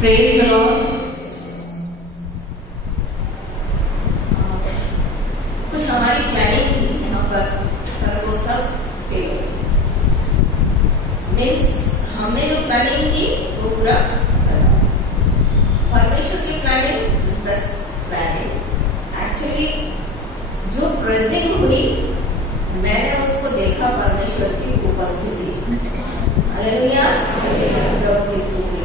Praise the Lord. कुछ हमारी planning थी यहाँ पर वो सब फेल हो गई। मीन्स हमने जो प्लानिंग की वो पूरा करना। परमेश्वर की planning is best planning. Actually जो प्रेजेंट हुई मैंने उसको देखा परमेश्वर की उपस्थिति। हालेलुया, प्रभु की स्तुति।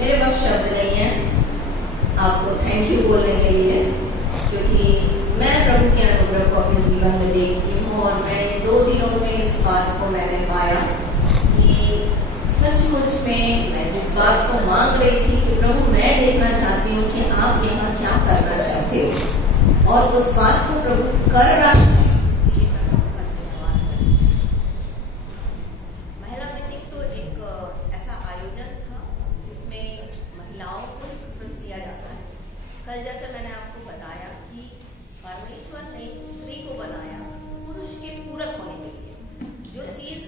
मेरे पास शब्द नहीं है आपको थैंक यू बोलने के लिए, क्योंकि मैं प्रभु के अनुग्रह को अपने जीवन में देखती हूँ और मैं 2 दिनों में इस बात को मैंने पाया कि सचमुच में मैं जिस बात को मांग रही थी कि प्रभु मैं देखना चाहती हूँ कि आप यहाँ क्या करना चाहते हो, और उस बात को प्रभु कर रहा है। कल जैसे मैंने आपको बताया कि परमेश्वर ने स्त्री को बनाया पुरुष के पूरक होने के लिए। जो चीज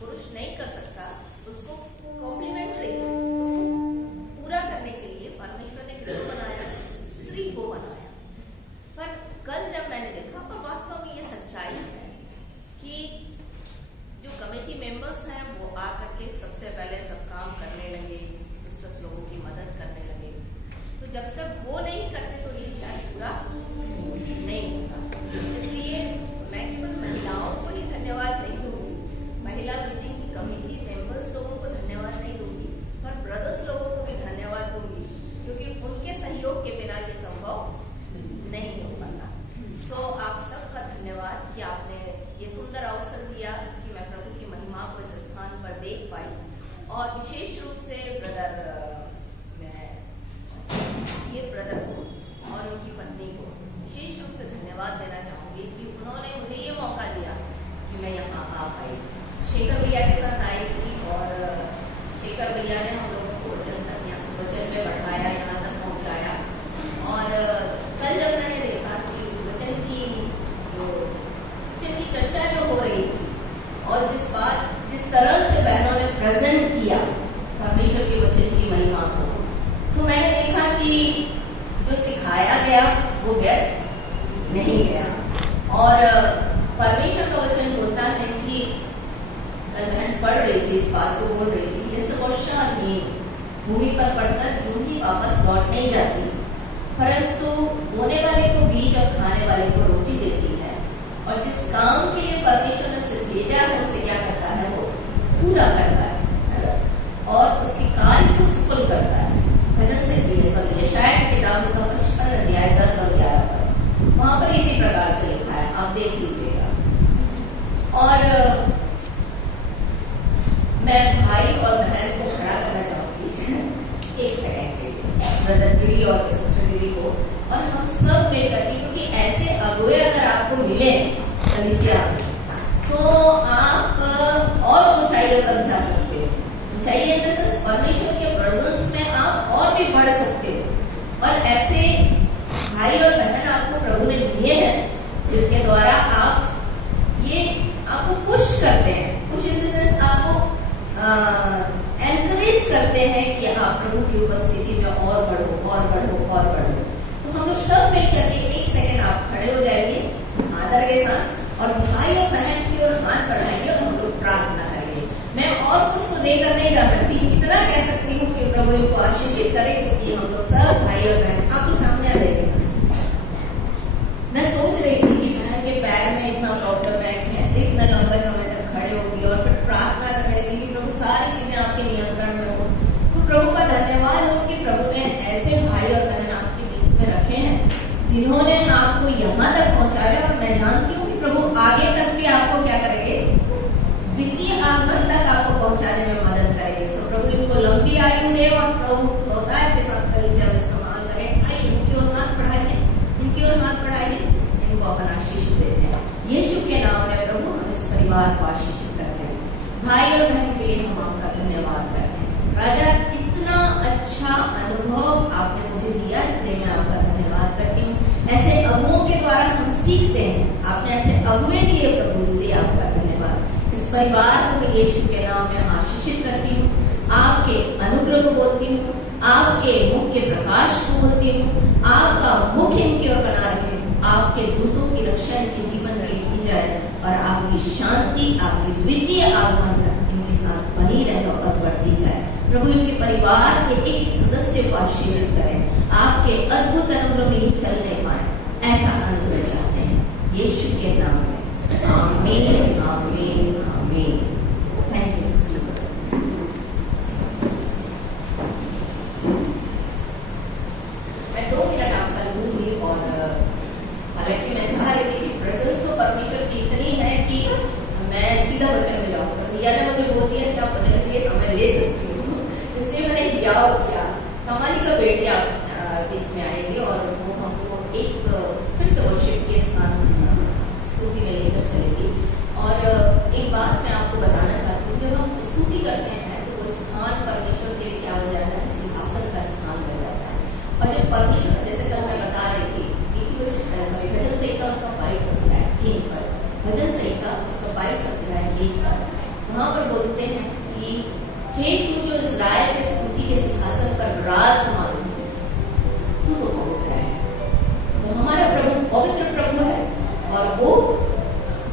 पुरुष नहीं कर सकता उसको कॉम्प्लीमेंट्री, उसको पूरा करने के लिए परमेश्वर ने किसको बनाया? स्त्री को बनाया। पर कल जब मैंने देखा, पर वास्तव में ये सच्चाई है कि जो कमेटी मेंबर्स हैं वो आकर के सबसे पहले सब काम करने लगे, सिस्टर्स लोगों की मदद करने लगे। तो जब तक वो नहीं करते तो ये शायद पूरा नहीं होता। इसलिए मैं केवल महिलाओं को ही धन्यवाद नहीं दूंगी, महिला मीटिंग की कमेटी मेंबर्स लोगों को धन्यवाद नहीं दूंगी, पर ब्रदर्स लोगों को भी धन्यवाद दूंगी, क्योंकि उनके सहयोग के बिना ये संभव नहीं हो पाता। सो आप सबका धन्यवाद कि आपने ये सुंदर अवसर दिया कि मैं प्रभु की महिमा को इस स्थान पर देख पाई। और विशेष रूप से ये ब्रदर को और उनकी पत्नी को विशेष रूप से धन्यवाद देना चाहूंगी कि उन्होंने मुझे ये मौका दिया कि मैं यहाँ आ पाई। शेखर भैया के साथ आई थी और शेखर भैया ने हम लोगों को वचन में बढ़ाया, यहाँ तक पहुँचाया। और कल जब मैंने देखा कि वचन की चर्चा जो हो रही थी और जिस तरह से बहनों ने प्रेजेंट किया परमेश्वर के वचन की महिमा को, तो मैंने देखा कि जो सिखाया गया वो व्यर्थ नहीं गया। और परमेश्वर का वचन बोलता है कि कल बहन पढ़ रही थी, इस बात को बोल रही थी कि जैसे वर्षा भूमि पर पड़कर यूं ही वापस लौट नहीं जाती, परंतु बोने वाले को बीज और खाने वाले को रोटी देती है। और जिस काम के लिए परमेश्वर ने उसे भेजा है उसे क्या करता है? वो पूरा करता है और उसके कार्य को सफल करता है। भजन से यशायाह की किताब उसका 55 अध्याय 10 और 11 पर वहां पर इसी प्रकार से लिखा है, आप देख लीजिएगा। और मैं भाई और बहन को खड़ा करना चाहूंगी 1 सेकंड के लिए, ब्रदर गिरी और सिस्टर गिरी को, और हम सब मिलकर के, क्योंकि ऐसे अगुए अगर आपको मिले कलीसिया तो आप और ऊंचाइयों तक जा सकते हो। ऊंचाई इन द सेंस परमेश्वर के प्रेजेंस में आप और भी बढ़ सकते हो। और ऐसे भाई और बहन आपको प्रभु ने दिए हैं जिसके द्वारा आपको पुश करते हैं, पुश इन द सेंस आपको एनकरेज करते हैं कि आप प्रभु की उपस्थिति में और बढ़ो और बढ़ो और बढ़ो। तो हम लोग सब मिलकर के 1 सेकंड आप खड़े हो जाइए आदर के साथ और भाई और बहन की ओर हाथ बढ़ाइए और हम लोग प्रार्थना करेंगे। मैं और कुछ तो देकर नहीं जा सकती, इतना कह सकती हूँ कि प्रभु इनको आशीषित करे। इसलिए हम लोग सब भाई और बहन आप सामने आ जाइए। मैं सोच रही थी कि बहन के पैर में इतना प्रॉब्लम है, कैसे इतना लंबे समय तक खड़े होगी और फिर प्रार्थना करेगी कि प्रभु सारी चीजें आपके नियंत्रण में हो। तो प्रभु का धन्यवाद हो कि प्रभु ने ऐसे भाई और बहन आपके बीच में रखे हैं जिन्होंने आपको यहाँ तक पहुंचाया। और मैं जानती हूँ कि प्रभु आगे तक भी आपको क्या करेंगे? द्वितीय आगमन तक आपको पहुंचाने में मदद करेंगे। सो प्रभु इनको लंबी आयु दे और प्रभु बहुतायत के साथ कलीसिया में इस्तेमाल करें। आइए इनकी ओर हाथ बढ़ाइए, इनकी ओर हाथ बढ़ाइए, इनको अपन आशीष देते हैं यीशु के नाम में। प्रभु हम इस परिवार को आशीषित करते हैं। भाई और बहन के लिए हम आपका धन्यवाद करते हैं। राजा इतना अच्छा अनुभव आपने मुझे दिया, इसलिए मैं आपका धन्यवाद करती हूँ। ऐसे अगुओं के द्वारा हम सीखते हैं, आपने ऐसे अगुए दिए प्रभु, इसलिए आपका धन्यवाद। इस परिवार को यीशु के नाम में आशीषित करती हूँ। आपके अनुग्रह को बोलती हूँ, आपके मुख के प्रकाश को बोलती हूँ, आपका मुख इनके ओर बना रहे, आपके दूतों की रक्षा इनके जीवन में की जाए और आपकी शांति, आपकी द्वितीय आगमन तक इनके साथ बनी रहे और बढ़ती जाए। प्रभु इनके परिवार के एक सदस्य को आशीर्वाद करें, आपके अद्भुत अनुग्रह में चलने पाए, ऐसा अनुग्रह चाहते हैं यीशु के नाम में। आमीन, आमीन, आमीन। Thank you sister. मैं 2 मिनट आपका लूंगी और हालांकि मैं चाह रही थी कि प्रेजेंस तो परमेश्वर की इतनी है कि मैं सीधा वचन में जाऊँ, पर भैया ने मुझे बोल दिया कि आप वचन के लिए समय ले सकती हो, इसलिए मैंने याव किया। कमाली का बेटिया बीच में आएंगे और वो हमको एक फिर से वर्शिप के स्थान स्तुति में लेकर चलेगी। और एक बात मैं आपको बताना चाहती हूँ, जब हम स्तुति करते हैं तो वो स्थान परमेश्वर के लिए क्या हो जाता है, सिंहासन का स्थान बन जाता है। और जब परमेश्वर, जैसे कल मैं बता रही थी, भजन संहिता उसका 22 अध्याय 3 पर, भजन संहिता उसका 22 अध्याय 3 पर वहां पर बोलते हैं कि हे तू जो इस्राएल के स्तुति के सिंहासन पर विराजमान है, तू तो पवित्र है। तो हमारा प्रभु पवित्र प्रभु है और वो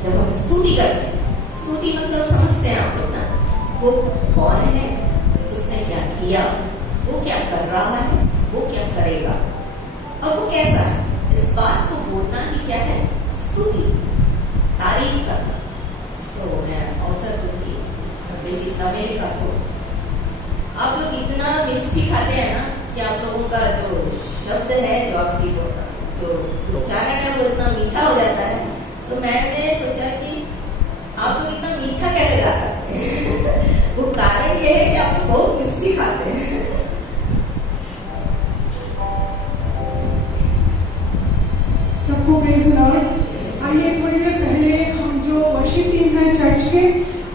जब हम स्तुति करते हैं, स्तुति मतलब समझते हैं आप लोग ना, वो कौन है, उसने क्या किया, वो क्या कर रहा है, वो क्या करेगा और वो कैसा है, इस बात को बोलना ही क्या है, स्तुति, तारीफ करना। सो मैं अवसर दूंगी बेटी तमेलिका को। आप लोग इतना मिष्टी खाते हैं ना कि आप लोगों का जो शब्द है, जो आपकी जो उच्चारण है वो इतना मीठा हो जाता है। तो मैंने सोचा कि आप लोग इतना मीठा कैसे गा सकते हैं वो कारण ये है कि आप लोग बहुत मिष्टी खाते हैं। सबको प्रेज़ द लॉर्ड। आइए थोड़ी देर पहले हम जो वर्शिप टीम है चर्च के,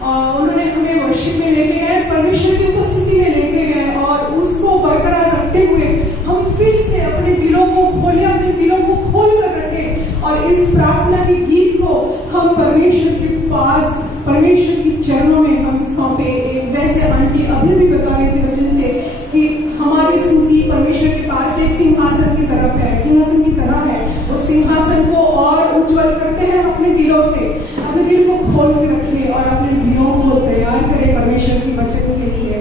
उन्होंने हमें वर्शिप में लेके गए, परमेश्वर की उपस्थिति में लेके गए और उसको बरकरार रखते हुए हम फिर से अपने दिलों को खोले, अपने दिलों को खोल कर रखें और इस प्रार्थना के गीत को हम परमेश्वर के पास, परमेश्वर के चरणों में हम सौंपे। जैसे आंटी अभी भी बता रही थी वचन से कि हमारी स्तुति परमेश्वर के पास एक सिंहासन की तरफ है, सिंहासन की तरह है। उस सिंहासन को और उज्जवल करते हैं अपने दिलों से, अपने दिल को खोल के रखें और अपने दिलों को तैयार करें परमेश्वर की वचन के लिए।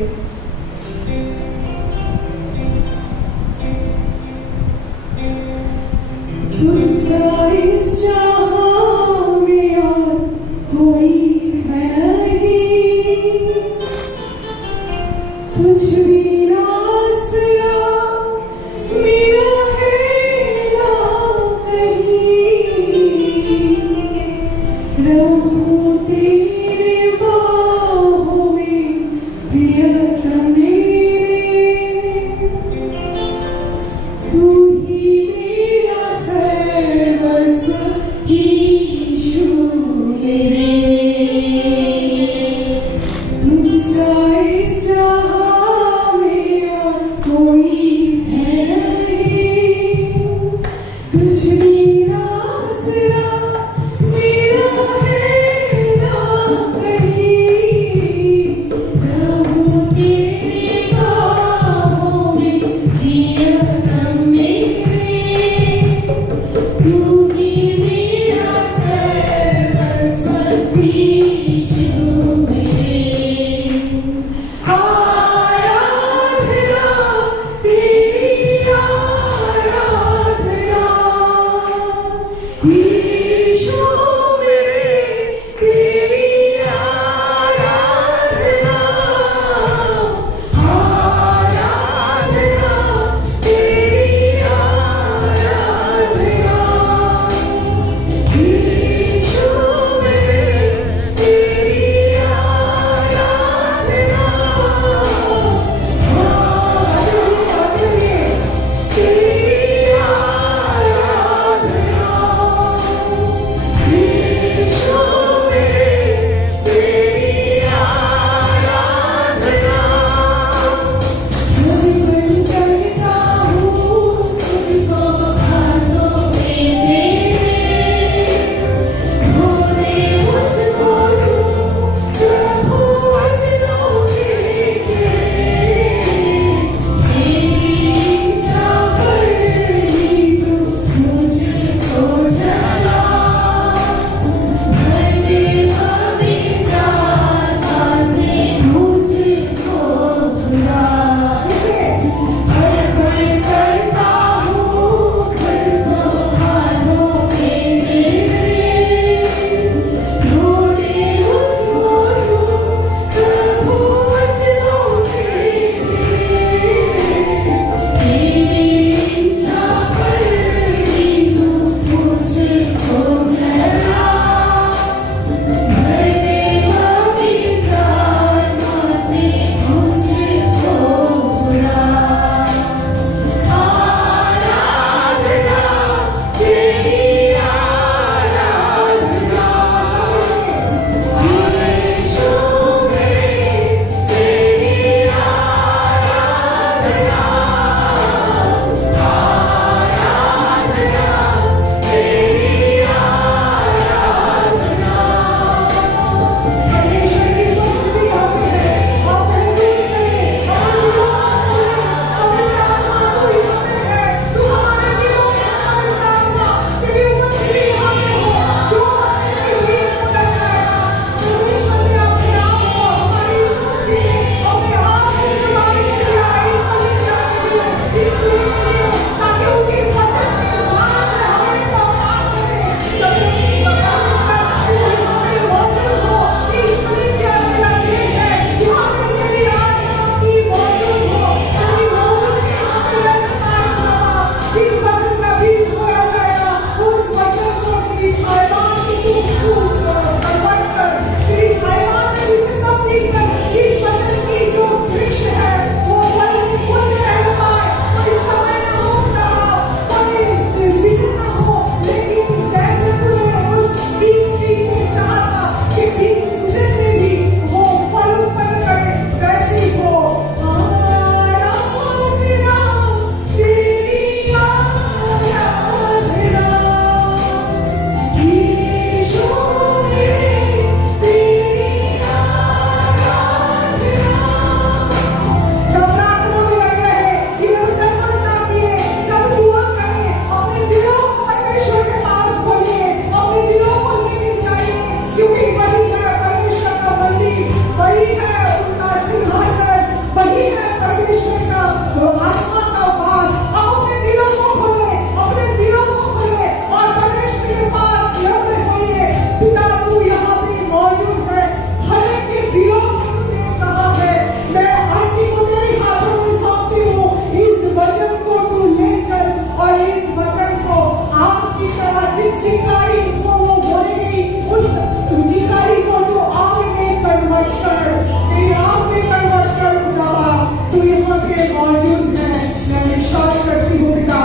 तुझसा इस जहां में और कोई है नहीं, तुझ बिना आसरा मेरा है ना कहीं, रहूं तेरे बाहों में प्रियतम मेरे, तू ही मेरा सर्वस्व यीशु मेरे। तुझसा इस जहां में और कोई है नहीं, तुझ बिना आसरा मेरा है ना कहीं, रहूं तेरे बाहों में प्रियतम मेरे, तू ही मेरा सर्वस्व यीशु मेरे। आराधना तेरी आराधना यीशु मेरे, तेरी आराधना, आराधना तेरी आराधना, चिंगारी को वो बोलेगी, उस चिंगारी को तू आग में कन्वर्ट कर, तेरी आग में कन्वर्ट कर खुदा, तू यहाँ पे मौजूद है। मैं विश्वास करती हूँ पिता,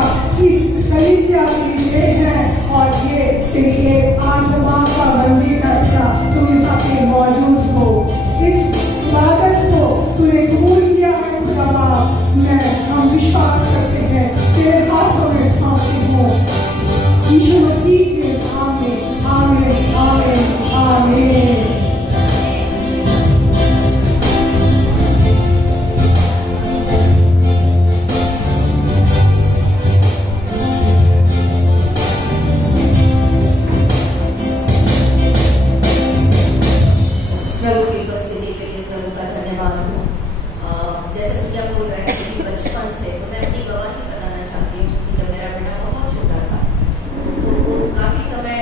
इस कलीसिया की ये है और ये तेरी एक आत्मा का मंदिर है पिता, तू यहाँ पे मौजूद हो। इस इबादत को तूने कबूल किया है खुदा, हम विश्वास करते हैं, तेरे हाथों में सौंपते हो यीशु मसीह के नाम में। आमीन, आमीन, आमीन। प्रभु की उपस्थिति के लिए प्रभु का धन्यवाद हो। जैसे भैया बोल रहे थे कि बचपन से, तो मैं अपनी गवाही बताना चाहती हूँ कि जब मेरा बेटा बहुत छोटा था तो वो काफी समय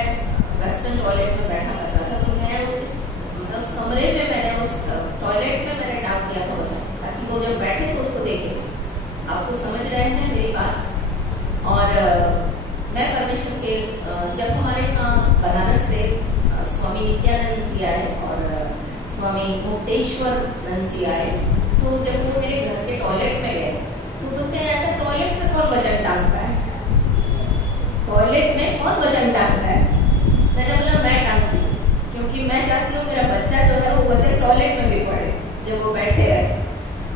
वेस्टर्न टॉयलेट में बैठा करता था, तो मैं उस कमरे में, मैंने उस टॉयलेट में मैंने डाल दिया था वजह, ताकि वो जब बैठे तो उसको देखे। आपको समझ रहे हैं मेरी बात। और मैं परमेश्वर के, जब हमारे यहाँ बनारस से स्वामी नित्यानंद जी आए और स्वामी मुक्तेश्वर नंद जी आए, तो जब वो मेरे घर के टॉयलेट में गए तो क्या ऐसा टॉयलेट में कौन वजन टांगता है? टॉयलेट में कौन वजन टांगता है? मैंने बोला मैं टांगती हूँ, क्योंकि मैं चाहती हूँ मेरा बच्चा जो है वो वजन टॉयलेट में भी पड़े जब वो बैठे रहे।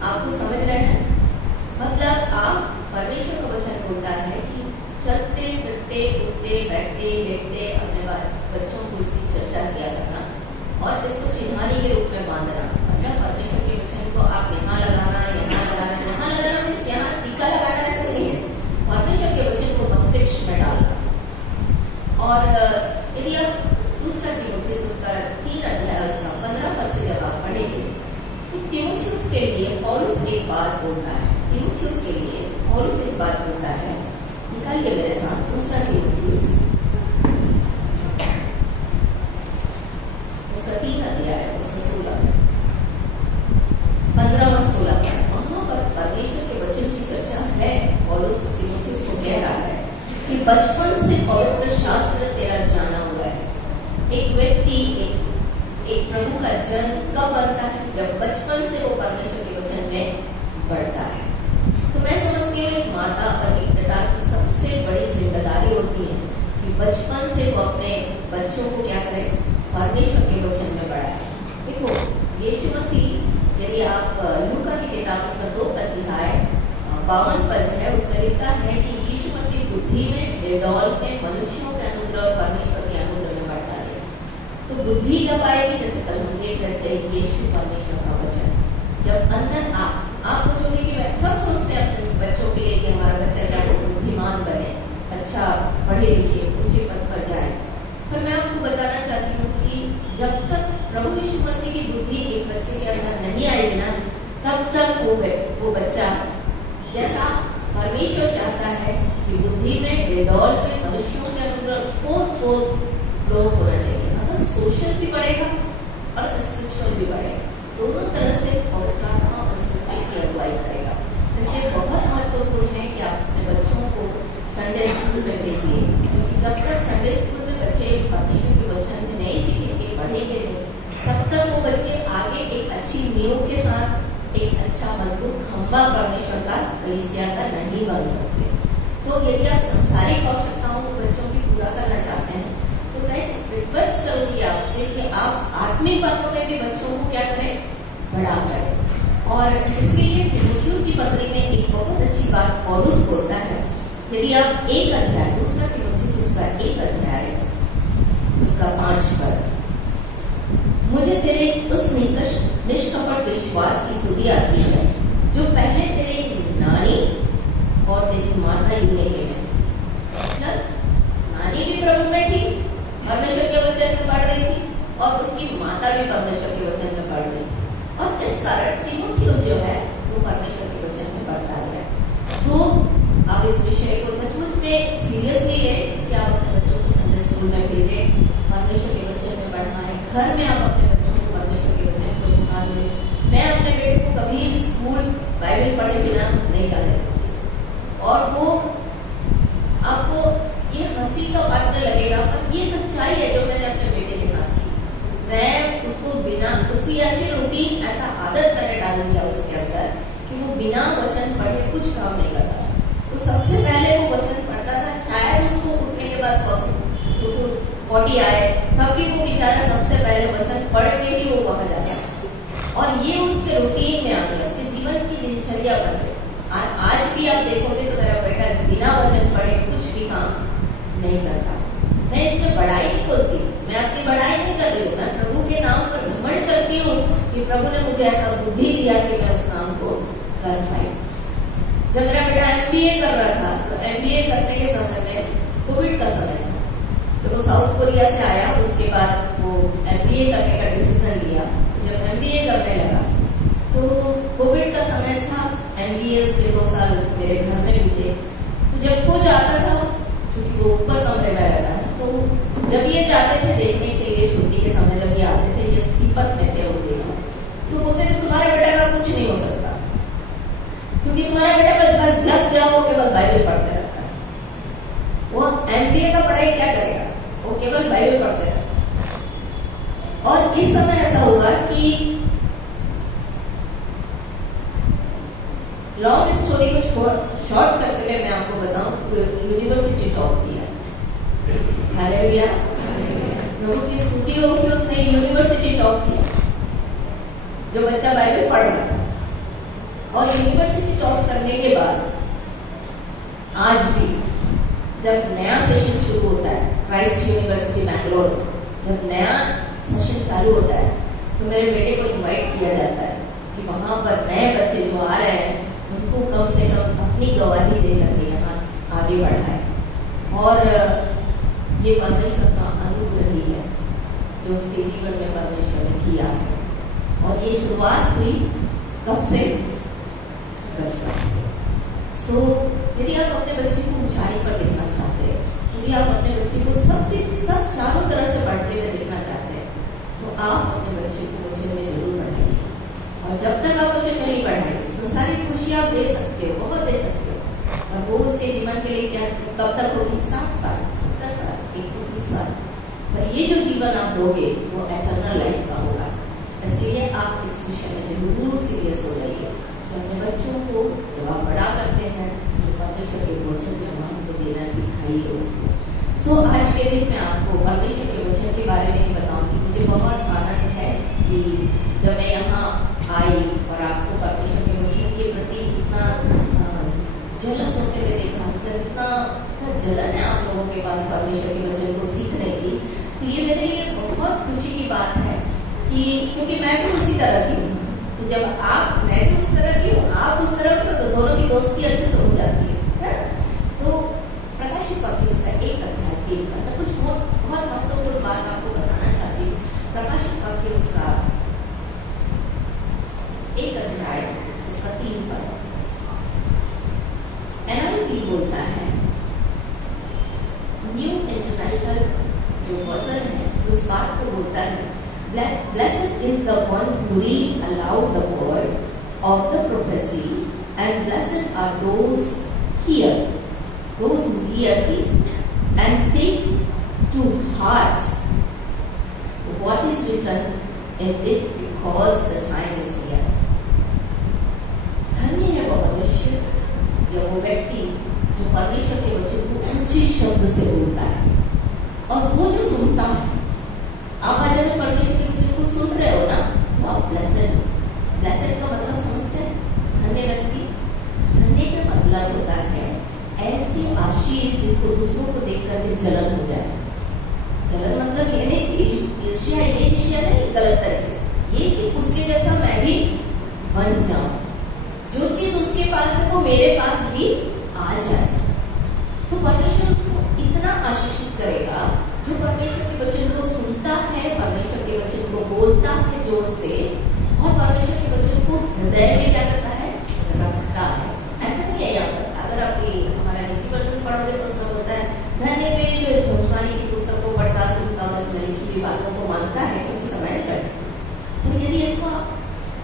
आपको समझ रहे हैं? मतलब आप, परमेश्वर का वचन बोलता है कि चलते फिरते उठते बैठते लेटते अपने बच्चों को इसकी चर्चा किया करना और इसको चिन्हानी के रूप में बांधना। मतलब परमेश्वर के वचन को आप यहाँ लगाना, यहाँ लगाना, यहाँ लगाना, मीन्स यहाँ टीका लगाना, ऐसा नहीं है। परमेश्वर के वचन को मस्तिष्क में डालना। और यदि आप दूसरा तीमुथियुस उसका 3 अध्याय उसका 15 पद से जब आप पढ़ेंगे तो तीमुथियुस के लिए पौलुस एक बात बोलता है। तीमुथियुस के लिए पौलुस एक बात बोलता है, निकालिए मेरे साथ दूसरा तीमुथियुस उसका 3 अध्याय उसका 16, 15 और 16। वहां पर परमेश्वर के वचन की चर्चा है। पौलुस तीमुथियुस को कह रहा है कि बचपन से पवित्र शास्त्र तेरा जाना हुआ है। एक व्यक्ति एक प्रभु का जन्म कब बनता है? जब बचपन से वो परमेश्वर के वचन में बढ़ता है। तो मैं समझती हूँ एक माता और एक पिता की सबसे बड़ी जिम्मेदारी होती है कि बचपन से वो अपने बच्चों को क्या करे? परमेश्वर के वचन में बढ़ाए। देखो यीशु मसीह, यदि आप लूका की किताब उसका 2 अध्याय 52 पद है, उसमें लिखता है कि यीशु मसीह बुद्धि में, निर्डौल में, मनुष्यों के अनुग्रह और परमेश्वर के अनुग्रह में बढ़ता है। तो बुद्धि कब आएगी? जैसे कल हम देख रहे थे यीशु परमेश्वर का वचन जब अंदर आप सोचोगे कि सब सोचते हैं अपने बच्चों के लिए कि हमारा बच्चा क्या वो बुद्धिमान बने, अच्छा पढ़े लिखे, ऊंचे पद पर जाए। पर मैं आपको बताना चाहती हूँ कि जब तक प्रभु यीशु मसीह की बुद्धि एक बच्चे के अंदर नहीं आएगी ना, तब तक वो बच्चा, जैसा परमेश्वर चाहता है कि बुद्धि में, निर्दौल में, मनुष्यों के अनुग्रह 4 ग्रोथ होना चाहिए। मतलब सोशल भी बढ़ेगा और स्पिरिचुअल भी बढ़ेगा, दोनों तरह से पवित्र आत्मा और बच्चे की अगुवाई करेगा। इसलिए बहुत महत्वपूर्ण है कि आप अपने बच्चों को संडे स्कूल में भेजिए, क्योंकि जब तक संडे स्कूल में बच्चे परमेश्वर के वचन में नहीं सीखेंगे, पढ़ेंगे नहीं, तब तक वो बच्चे आगे एक अच्छी नींव के साथ एक अच्छा मजबूत खंभा परमेश्वर का, कलीसिया का नहीं बन सकते। तो यदि आप सांसारिक आवश्यकताओं को बच्चों की पूरा करना चाहते हैं तो मैं रिक्वेस्ट करूंगी आपसे कि आप आत्मिक बातों में भी बच्चों को क्या करें? बढ़ा करें। और इसके लिए तीमुथियुस की पत्री में एक बहुत अच्छी बात पौलुस बोलता है। यदि आप 1 अध्याय, दूसरा तीमुथियुस उसका 1 अध्याय उसका 5 पद, मुझे तेरे उस निष्कपट विश्वास की स्तुति आती है जो पहले तेरे नानी और तेरी माता यूनिके में थी। मतलब नानी भी प्रभु में थी, परमेश्वर के वचन में पढ़ रही थी, और उसकी माता भी परमेश्वर के वचन में पढ़ रही थी, और इस कारण तीमुथियुस जो है वो परमेश्वर के वचन में पढ़ता गया। सो आप इस विषय को सचमुच में सीरियसली लें कि आप अपने बच्चों को संडे स्कूल में भेजें, परमेश्वर के वचन में पढ़ाएं, घर में आप अपने बच्चों को परमेश्वर के वचन को सिखा दें। मैं अपने बेटे को कभी स्कूल बाइबल पढ़े बिना नहीं जाने देती, और वो आपको ये हंसी का बांटने लगेगा, पर ये सच्चाई है जो मैंने अपने बेटे के साथ की। मैं उसको बिना, उसकी ऐसी रूटीन, ऐसा आदत मैंने डाल दिया उसके अंदर कि वो बिना वचन पढ़े कुछ काम नहीं करता। तो सबसे पहले वो वचन पढ़ता था, शायद उसको उठने के बाद ससुर पॉटी आए, तब भी वो बेचारा सबसे पहले वचन पढ़ के ही वो वहां जाता। और ये उसके रूटीन में आ गया, उसके जीवन की दिनचर्या बन गई। आज भी आप देखोगे तो मेरा बेटा बिना वचन पढ़े कुछ भी काम नहीं करता। मैं इसमें बढ़ाई नहीं बोलती, मैं अपनी बढ़ाई नहीं कर रही हूँ, मैं प्रभु के नाम पर घमंड करती हूँ कि प्रभु ने मुझे ऐसा बुद्धि दिया कि मैं उस काम को कर पाई। जब मेरा बेटा MBA कर रहा था, तो MBA करने के समय में कोविड का समय था, तो वो साउथ कोरिया से आया, उसके बाद वो MBA करने का डिसीजन लिया। जब MBA करने लगा तो कोविड का समय था, MBA उसके 2 साल मेरे घर में बीते। तो जब वो जाता था, क्योंकि वो ऊपर कमरे में रहता है, तो जब ये जाते थे देखने के लिए छुट्टी के समय, जब ये आते थे, ये सिपत में थे वो दिन, तो बोलते थे तुम्हारे बेटा का कुछ नहीं हो सकता, क्योंकि तुम्हारा बेटा बस जब जाओ केवल बाइबल पढ़ते रहता है। वो MBA का पढ़ाई क्या करेगा, वो केवल बाइबल पढ़ते रहता है। और इस समय ऐसा हुआ कि लॉन्ग स्टोरी को शॉर्ट करते हुए मैं आपको बताऊं, तो यूनिवर्सिटी टॉप किया। हालेलुया, प्रभु की स्तुति हो कि उसने यूनिवर्सिटी टॉप किया, जो बच्चा बाइबल पढ़ रहा था। और यूनिवर्सिटी टॉप करने के बाद आज भी जब नया सेशन शुरू होता है, क्राइस्ट यूनिवर्सिटी बैंगलोर, जब नया सेशन चालू होता है, तो मेरे बेटे को इनवाइट किया जाता है कि वहां पर नए बच्चे जो आ रहे हैं उनको कम से कम अपनी गवाही दे करके यहाँ आगे बढ़ाए। और ये परमेश्वर का अनुग्रह ही है जो उसके जीवन में परमेश्वर ने किया है। और ये शुरुआत हुई कब से, बचपन से। यदि आप अपने बच्चे को ऊंचाई पर देखना चाहते हैं, यदि आप अपने बच्चे को सब चारों तरह से बढ़ते हुए देखना चाहते हैं, तो आप अपने बच्चे को वचन में जरूर बढ़ाइए। और जब तक आप वचन में नहीं बढ़ाएंगे, संसारिक खुशी आप दे सकते हो, बहुत दे सकते हो, और वो उसके जीवन के लिए क्या कब तक होगी, 60 साल, 70 साल, 120 साल, पर ये जो जीवन आप दोगे वो एटर्नल लाइफ का होगा। इसलिए आप इस विषय में जरूर सीरियस हो जाइए। तो अपने बच्चों को जब आप बड़ा करते हैं तो परमेश्वर के वचन में महत्व देना सिखाइए उसको। आज के दिन मैं आपको परमेश्वर के वचन के बारे में ही बताऊंगी। मुझे बहुत आनंद है कि जब मैं यहाँ आई और आपको परमेश्वर के वचन के प्रति इतना जलस होते हुए देखा, जब इतना जलन है आप लोगों के पास परमेश्वर के वचन को सीखने की, तो ये मेरे लिए बहुत खुशी की बात है कि क्योंकि मैं भी उसी तरह की हूँ। तो जब मैं भी उस तरह की हूँ, आप उस तरह की, तो दोनों की दोस्ती अच्छे से हो जाती है। तो प्रकाशित वाक्य उसका 1 अध्याय 3 का मैं कुछ बहुत महत्वपूर्ण बात आपको बताना चाहती हूँ। प्रकाशित वाक्य उसका 1 अध्याय उसका 3 पद NIV बोलता है, न्यू इंटरनेशनल जो वर्जन है उस बात को बोलता है, Blessed is the one who read aloud the word of the prophecy, and blessed are those who hear it and take to heart what is written in it, because the time is near. धन्य है वो मनुष्य या वो व्यक्ति जो परमेश्वर के वचन को ऊंचे शब्द से बोलता है और वो जो सुनता है। आप आज अगर परमेश्वर के वचन को सुन रहे हो ना, तो आप ब्लेसेड का मतलब समझते हैं, धन्य व्यक्ति। धन्य का मतलब होता है ऐसी आशीष जिसको दूसरों को देख करके जलन हो जाए। जलन मतलब ये नहीं ईर्ष्या, ये ईर्ष्या नहीं गलत तरीके से, ये कि उसके जैसा मैं भी बन जाऊं, जो चीज उसके पास है वो मेरे पास भी आ जाए। तो परमेश्वर उसको इतना आशीषित करेगा जो परमेश्वर के वचन को सुनता है, परमेश्वर के वचन को बोलता है जोर से, और परमेश्वर के वचन को हृदय में क्या करता है, रखता है। ऐसा नहीं है यहाँ पर। अगर आप हमारा हिंदी वर्जन पढ़ोगे तो उसमें होता है, धन्य वे जो इस भविष्यवाणी की पुस्तक को पढ़ता सुनता और इसमें लिखी हुई बातों को मानता है, क्योंकि समय नहीं बैठे। तो यदि इसको आप